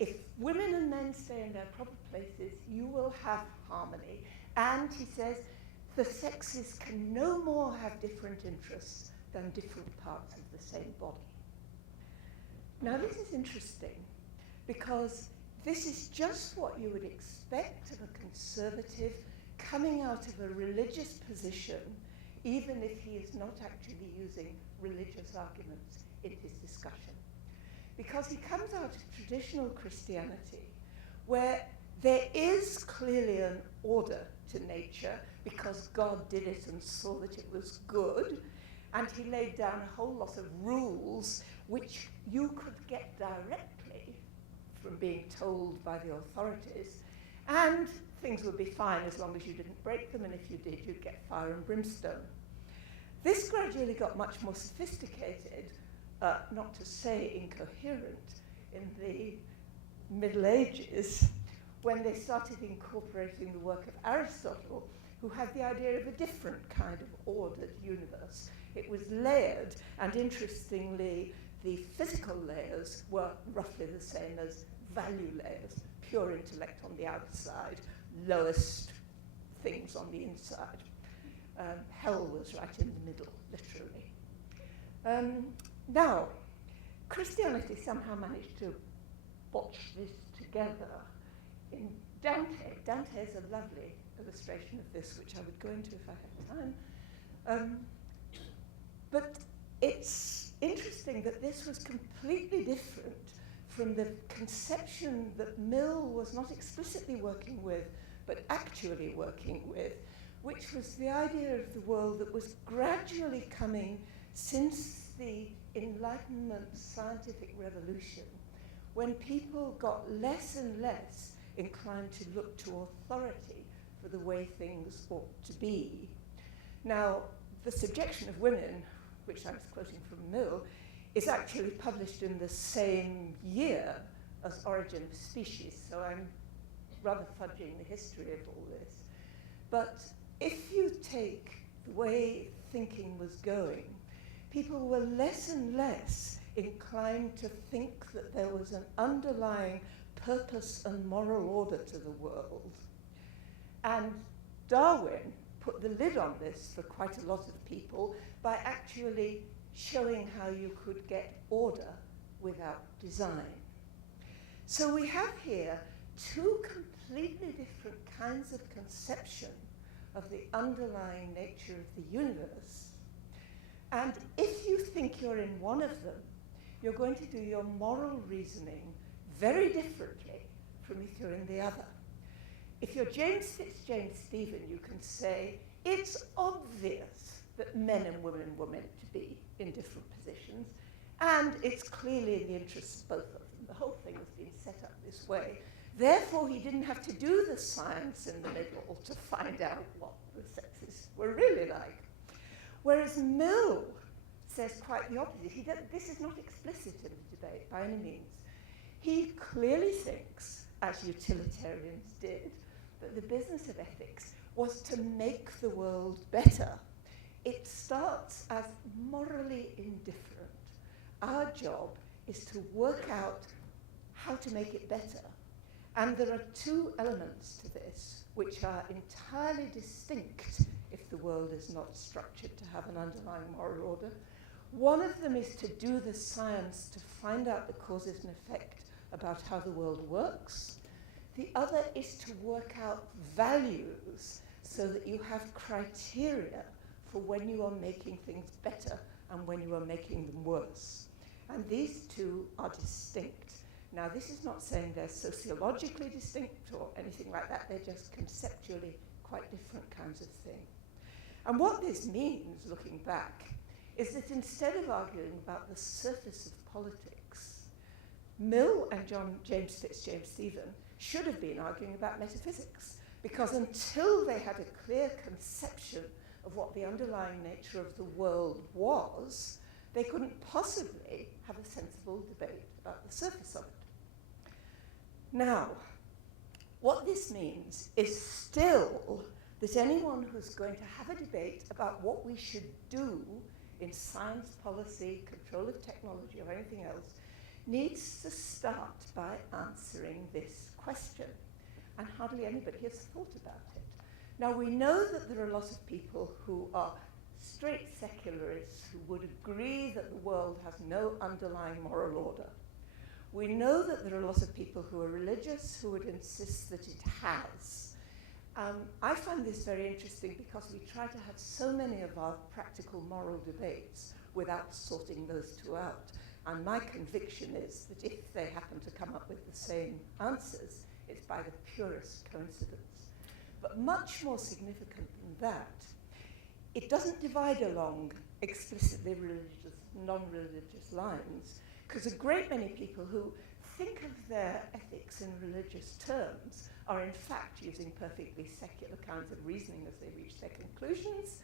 If women and men stay in their proper places, you will have harmony. And he says, the sexes can no more have different interests than different parts of the same body. Now this is interesting, because this is just what you would expect of a conservative coming out of a religious position, even if he is not actually using religious arguments in his discussion. Because he comes out of traditional Christianity, where there is clearly an order to nature, because God did it and saw that it was good, and he laid down a whole lot of rules which you could get directly from being told by the authorities, and things would be fine as long as you didn't break them, and if you did, you'd get fire and brimstone. This gradually got much more sophisticated, not to say incoherent, in the Middle Ages, when they started incorporating the work of Aristotle, who had the idea of a different kind of ordered universe. It was layered, and interestingly, the physical layers were roughly the same as value layers, pure intellect on the outside, lowest things on the inside. Hell was right in the middle, literally. Now, Christianity somehow managed to botch this together in Dante. Dante is a lovely illustration of this, which I would go into if I had time. But it's interesting that this was completely different from the conception that Mill was not explicitly working with, but actually working with, which was the idea of the world that was gradually coming since the Enlightenment scientific revolution, when people got less and less inclined to look to authority for the way things ought to be. Now, the subjection of women, which I was quoting from Mill, is actually published in the same year as Origin of Species, so I'm rather fudging the history of all this. But if you take the way thinking was going, people were less and less inclined to think that there was an underlying purpose and moral order to the world. And Darwin put the lid on this for quite a lot of people by actually showing how you could get order without design. So we have here two completely different kinds of conception of the underlying nature of the universe. And if you think you're in one of them, you're going to do your moral reasoning very differently from if you're in the other. If you're James Stephen, you can say, it's obvious that men and women were meant to be in different positions, and it's clearly in the interests of both of them. The whole thing has been set up this way. Therefore, he didn't have to do the science in the middle to find out what the sexes were really like. Whereas Mill says quite the opposite. This is not explicit in the debate by any means. He clearly thinks, as utilitarians did, that the business of ethics was to make the world better. It starts as morally indifferent. Our job is to work out how to make it better. And there are two elements to this which are entirely distinct if the world is not structured to have an underlying moral order. One of them is to do the science to find out the causes and effect about how the world works. The other is to work out values so that you have criteria for when you are making things better and when you are making them worse. And these two are distinct. Now, this is not saying they're sociologically distinct or anything like that. They're just conceptually quite different kinds of thing. And what this means, looking back, is that instead of arguing about the surface of politics, Mill and James Stephen should have been arguing about metaphysics, because until they had a clear conception of what the underlying nature of the world was, they couldn't possibly have a sensible debate about the surface of it. Now, what this means is still that anyone who's going to have a debate about what we should do in science policy, control of technology, or anything else, needs to start by answering this question. And hardly anybody has thought about it. Now, we know that there are a lot of people who are straight secularists who would agree that the world has no underlying moral order. We know that there are a lot of people who are religious who would insist that it has. I find this very interesting because we try to have so many of our practical moral debates without sorting those two out. And my conviction is that if they happen to come up with the same answers, it's by the purest coincidence. But much more significant than that, it doesn't divide along explicitly religious, non-religious lines, because a great many people who think of their ethics in religious terms are in fact using perfectly secular kinds of reasoning as they reach their conclusions,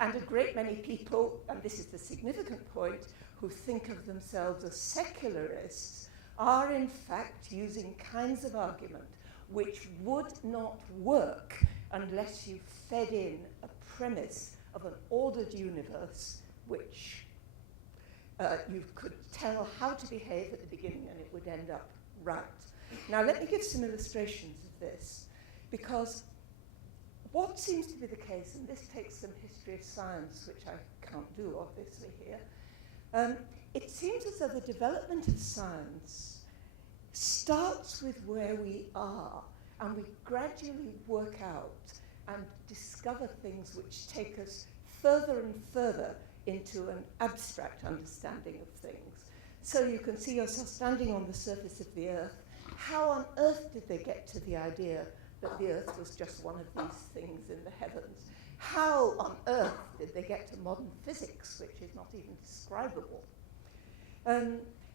and a great many people, and this is the significant point, who think of themselves as secularists are in fact using kinds of argument which would not work unless you fed in a premise of an ordered universe which you could tell how to behave at the beginning and it would end up right. Now let me give some illustrations of this, because what seems to be the case, and this takes some history of science, which I can't do obviously here, it seems as though the development of science starts with where we are, and we gradually work out and discover things which take us further and further into an abstract understanding of things. So you can see yourself standing on the surface of the Earth. How on earth did they get to the idea that the Earth was just one of these things in the heavens? How on earth did they get to modern physics, which is not even describable?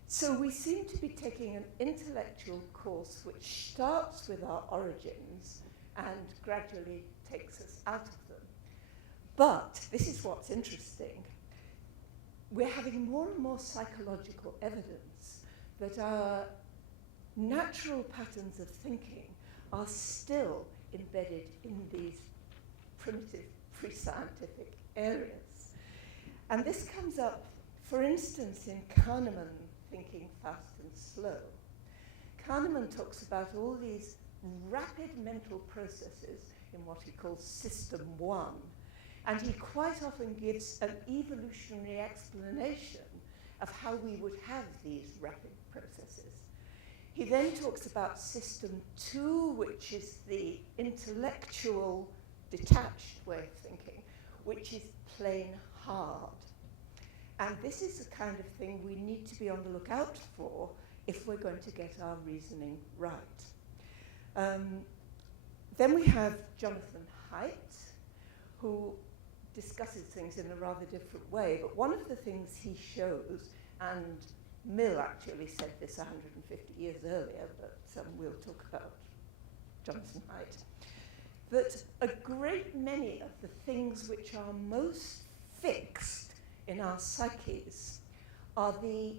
So we seem to be taking an intellectual course which starts with our origins and gradually takes us out of them. But this is what's interesting. we're having more and more psychological evidence that our natural patterns of thinking are still embedded in these primitive, pre-scientific areas. And this comes up, for instance, in Kahneman thinking fast and slow. Kahneman talks about all these rapid mental processes in what he calls System 1. And he quite often gives an evolutionary explanation of how we would have these rapid processes. He then talks about System 2, which is the intellectual, detached way of thinking, which is plain hard. And this is the kind of thing we need to be on the lookout for if we're going to get our reasoning right. Then we have Jonathan Haidt, who discusses things in a rather different way, but one of the things he shows, and Mill actually said this 150 years earlier, but we'll talk about Jonathan Haidt, that a great many of the things which are most fixed in our psyches are the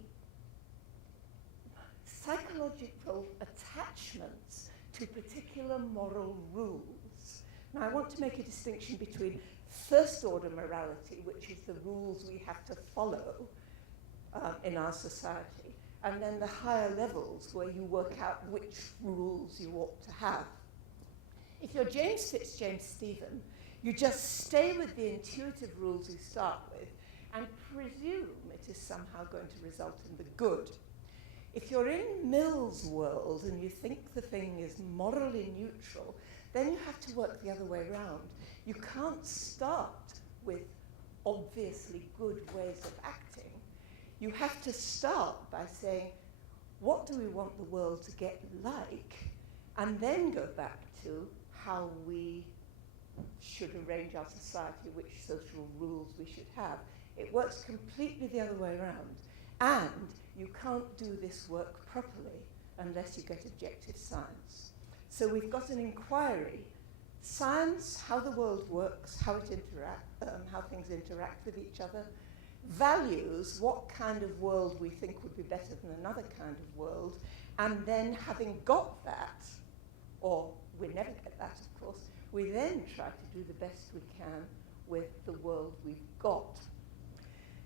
psychological attachments to particular moral rules. Now, I want to make a distinction between first-order morality, which is the rules we have to follow in our society, and then the higher levels where you work out which rules you ought to have. If you're James Stephen, you just stay with the intuitive rules you start with and presume it is somehow going to result in the good. If you're in Mill's world and you think the thing is morally neutral, then you have to work the other way around. You can't start with obviously good ways of acting. You have to start by saying, what do we want the world to get like? And then go back to how we should arrange our society, which social rules we should have. It works completely the other way around. And you can't do this work properly unless you get objective science. So we've got an inquiry, science, how the world works, how things interact with each other, values, what kind of world we think would be better than another kind of world, and then having got that, or we never get that, of course, we then try to do the best we can with the world we've got.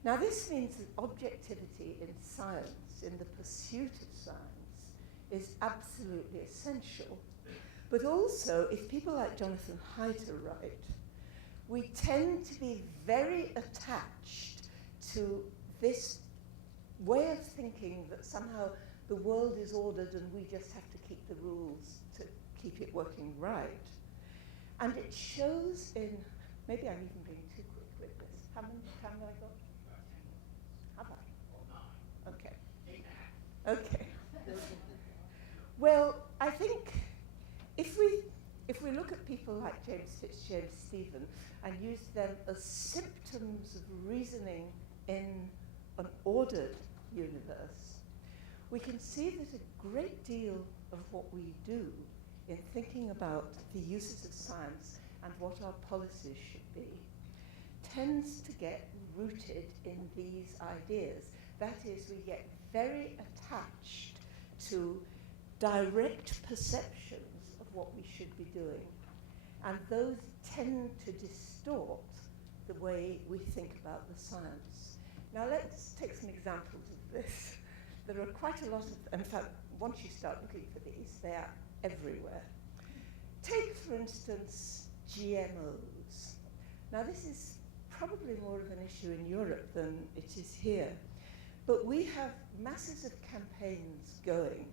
Now, this means that objectivity in science, in the pursuit of science, is absolutely essential. But also, if people like Jonathan Haidt are right, we tend to be very attached to this way of thinking that somehow the world is ordered and we just have to keep the rules to keep it working right. And it shows in, maybe I'm even being too quick with this. How many time have I got? Have I? Okay. Okay. Well, I think if we look at people like James Stephen and use them as symptoms of reasoning in an ordered universe, we can see that a great deal of what we do in thinking about the uses of science and what our policies should be tends to get rooted in these ideas. That is, we get very attached to direct perceptions of what we should be doing. And those tend to distort the way we think about the science. Now let's take some examples of this. There are quite a lot of, in fact, once you start looking for these, they are everywhere. Take, for instance, GMOs. Now this is probably more of an issue in Europe than it is here. But we have masses of campaigns going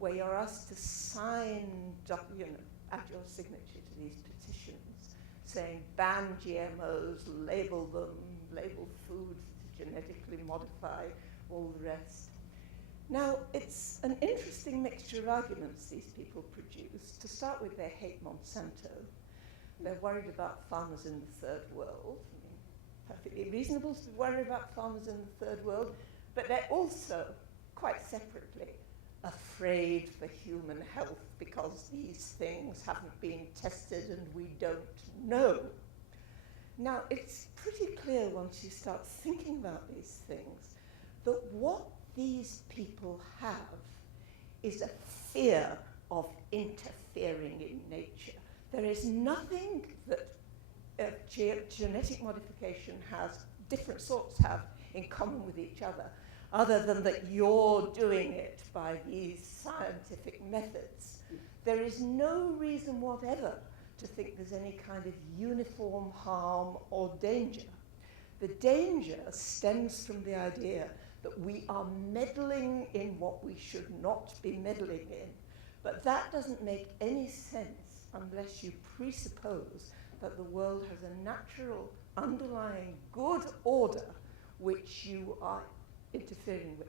where you're asked to sign, add your signature to these petitions saying ban GMOs, label them, label foods genetically modify, all the rest. Now, it's an interesting mixture of arguments these people produce. To start with, they hate Monsanto. They're worried about farmers in the third world. I mean, perfectly reasonable to worry about farmers in the third world, but they're also, quite separately, afraid for human health because these things haven't been tested and we don't know. Now, it's pretty clear once you start thinking about these things that what these people have is a fear of interfering in nature. There is nothing that genetic modification has, different sorts have, in common with each other than that you're doing it by these scientific methods. There is no reason whatever to think there's any kind of uniform harm or danger. The danger stems from the idea that we are meddling in what we should not be meddling in. But that doesn't make any sense unless you presuppose that the world has a natural, underlying good order which you are interfering with.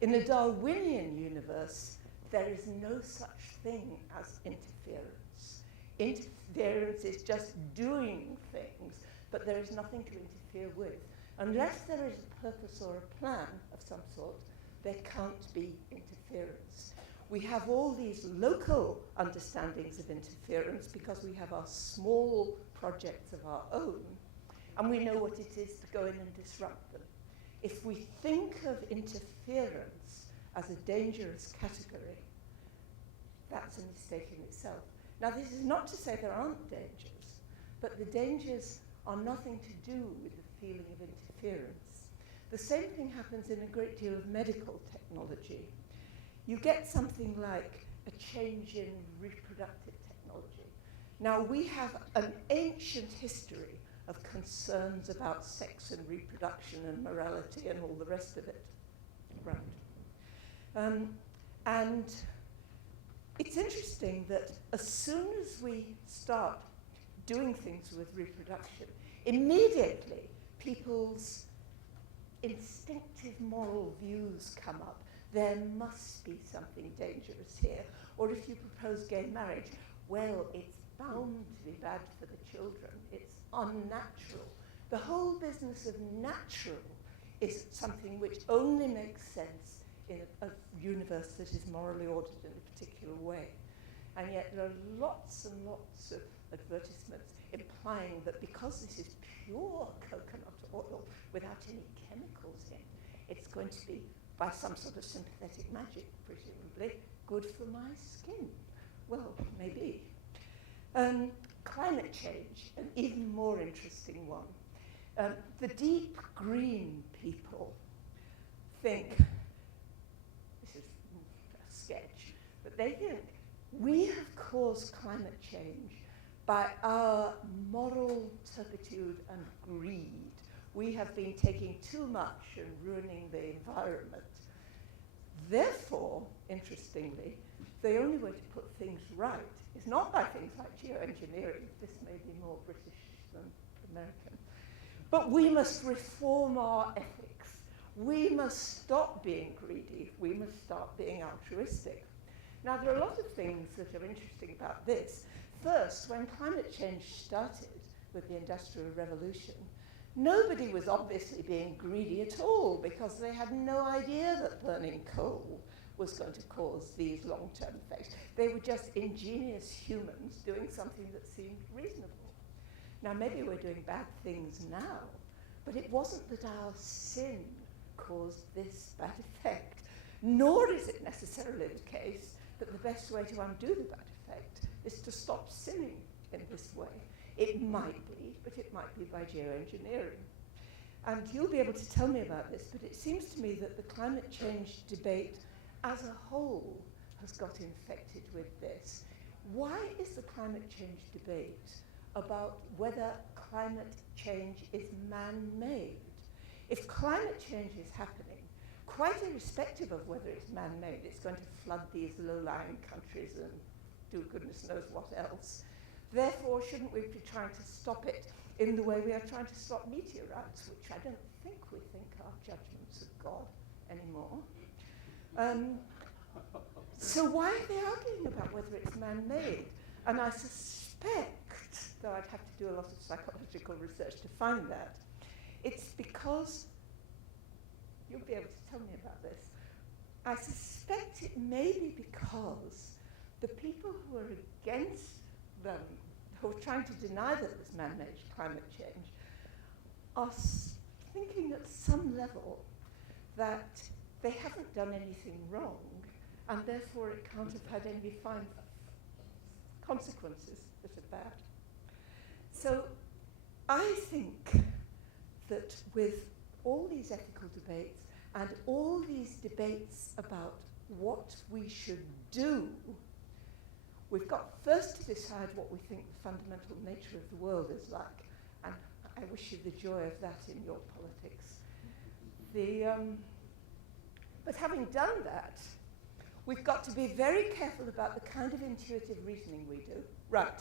In a Darwinian universe, there is no such thing as interference. Interference is just doing things, but there is nothing to interfere with. Unless there is a purpose or a plan of some sort, there can't be interference. We have all these local understandings of interference because we have our small projects of our own, and we know what it is to go in and disrupt them. If we think of interference as a dangerous category, that's a mistake in itself. Now, this is not to say there aren't dangers, but the dangers are nothing to do with the feeling of interference. The same thing happens in a great deal of medical technology. You get something like a change in reproductive technology. Now, we have an ancient history of concerns about sex and reproduction and morality and all the rest of it. Right. And it's interesting that as soon as we start doing things with reproduction, immediately people's instinctive moral views come up. There must be something dangerous here. Or if you propose gay marriage, well, it's bound to be bad for the children. It's unnatural. The whole business of natural is something which only makes sense in a universe that is morally ordered in a particular way. And yet there are lots and lots of advertisements implying that because this is pure coconut oil without any chemicals in, it's going to be, by some sort of sympathetic magic, presumably, good for my skin. Well, maybe. Climate change, an even more interesting one. The deep green people think, this is a sketch, but they think we have caused climate change by our moral turpitude and greed. We have been taking too much and ruining the environment. Therefore, interestingly, the only way to put things right is not by things like geoengineering. This may be more British than American. But we must reform our ethics. We must stop being greedy. We must start being altruistic. Now, there are a lot of things that are interesting about this. First, when climate change started with the Industrial Revolution, nobody was obviously being greedy at all because they had no idea that burning coal was going to cause these long-term effects. They were just ingenious humans doing something that seemed reasonable. Now, maybe we're doing bad things now, but it wasn't that our sin caused this bad effect, nor is it necessarily the case that the best way to undo the bad effect is to stop sinning in this way. It might be, but it might be by geoengineering. And you'll be able to tell me about this, but it seems to me that the climate change debate as a whole has got infected with this. Why is the climate change debate about whether climate change is man-made? If climate change is happening, quite irrespective of whether it's man-made, it's going to flood these low-lying countries and do goodness knows what else. Therefore, shouldn't we be trying to stop it in the way we are trying to stop meteorites, which I don't think we think are judgments of God anymore? So why are they arguing about whether it's man-made? And I suspect, though I'd have to do a lot of psychological research to find that, it's because, you'll be able to tell me about this, I suspect it may be because the people who are against them, who are trying to deny that there's man-made climate change, are thinking at some level that they haven't done anything wrong, and therefore it can't have had any fine consequences that are bad. So I think that with all these ethical debates and all these debates about what we should do, we've got first to decide what we think the fundamental nature of the world is like, and I wish you the joy of that in your politics. But having done that, we've got to be very careful about the kind of intuitive reasoning we do. Right.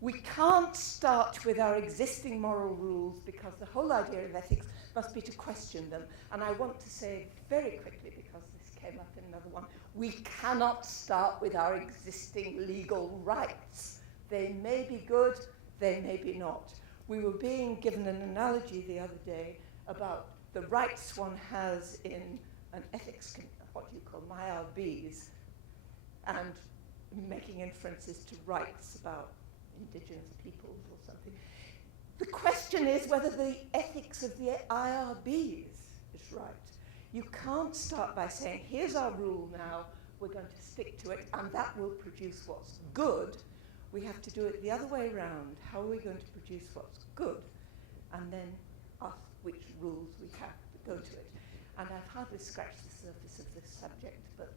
We can't start with our existing moral rules because the whole idea of ethics must be to question them. And I want to say very quickly, because this came up in another one, we cannot start with our existing legal rights. They may be good, they may be not. We were being given an analogy the other day about the rights one has in an ethics, what you call IRBs, and making inferences to rights about indigenous peoples or something. The question is whether the ethics of the IRBs is right. You can't start by saying, here's our rule now, we're going to stick to it, and that will produce what's good. We have to do it the other way around. How are we going to produce what's good? And then ask which rules we have to go to it. And I've hardly scratched the surface of this subject, but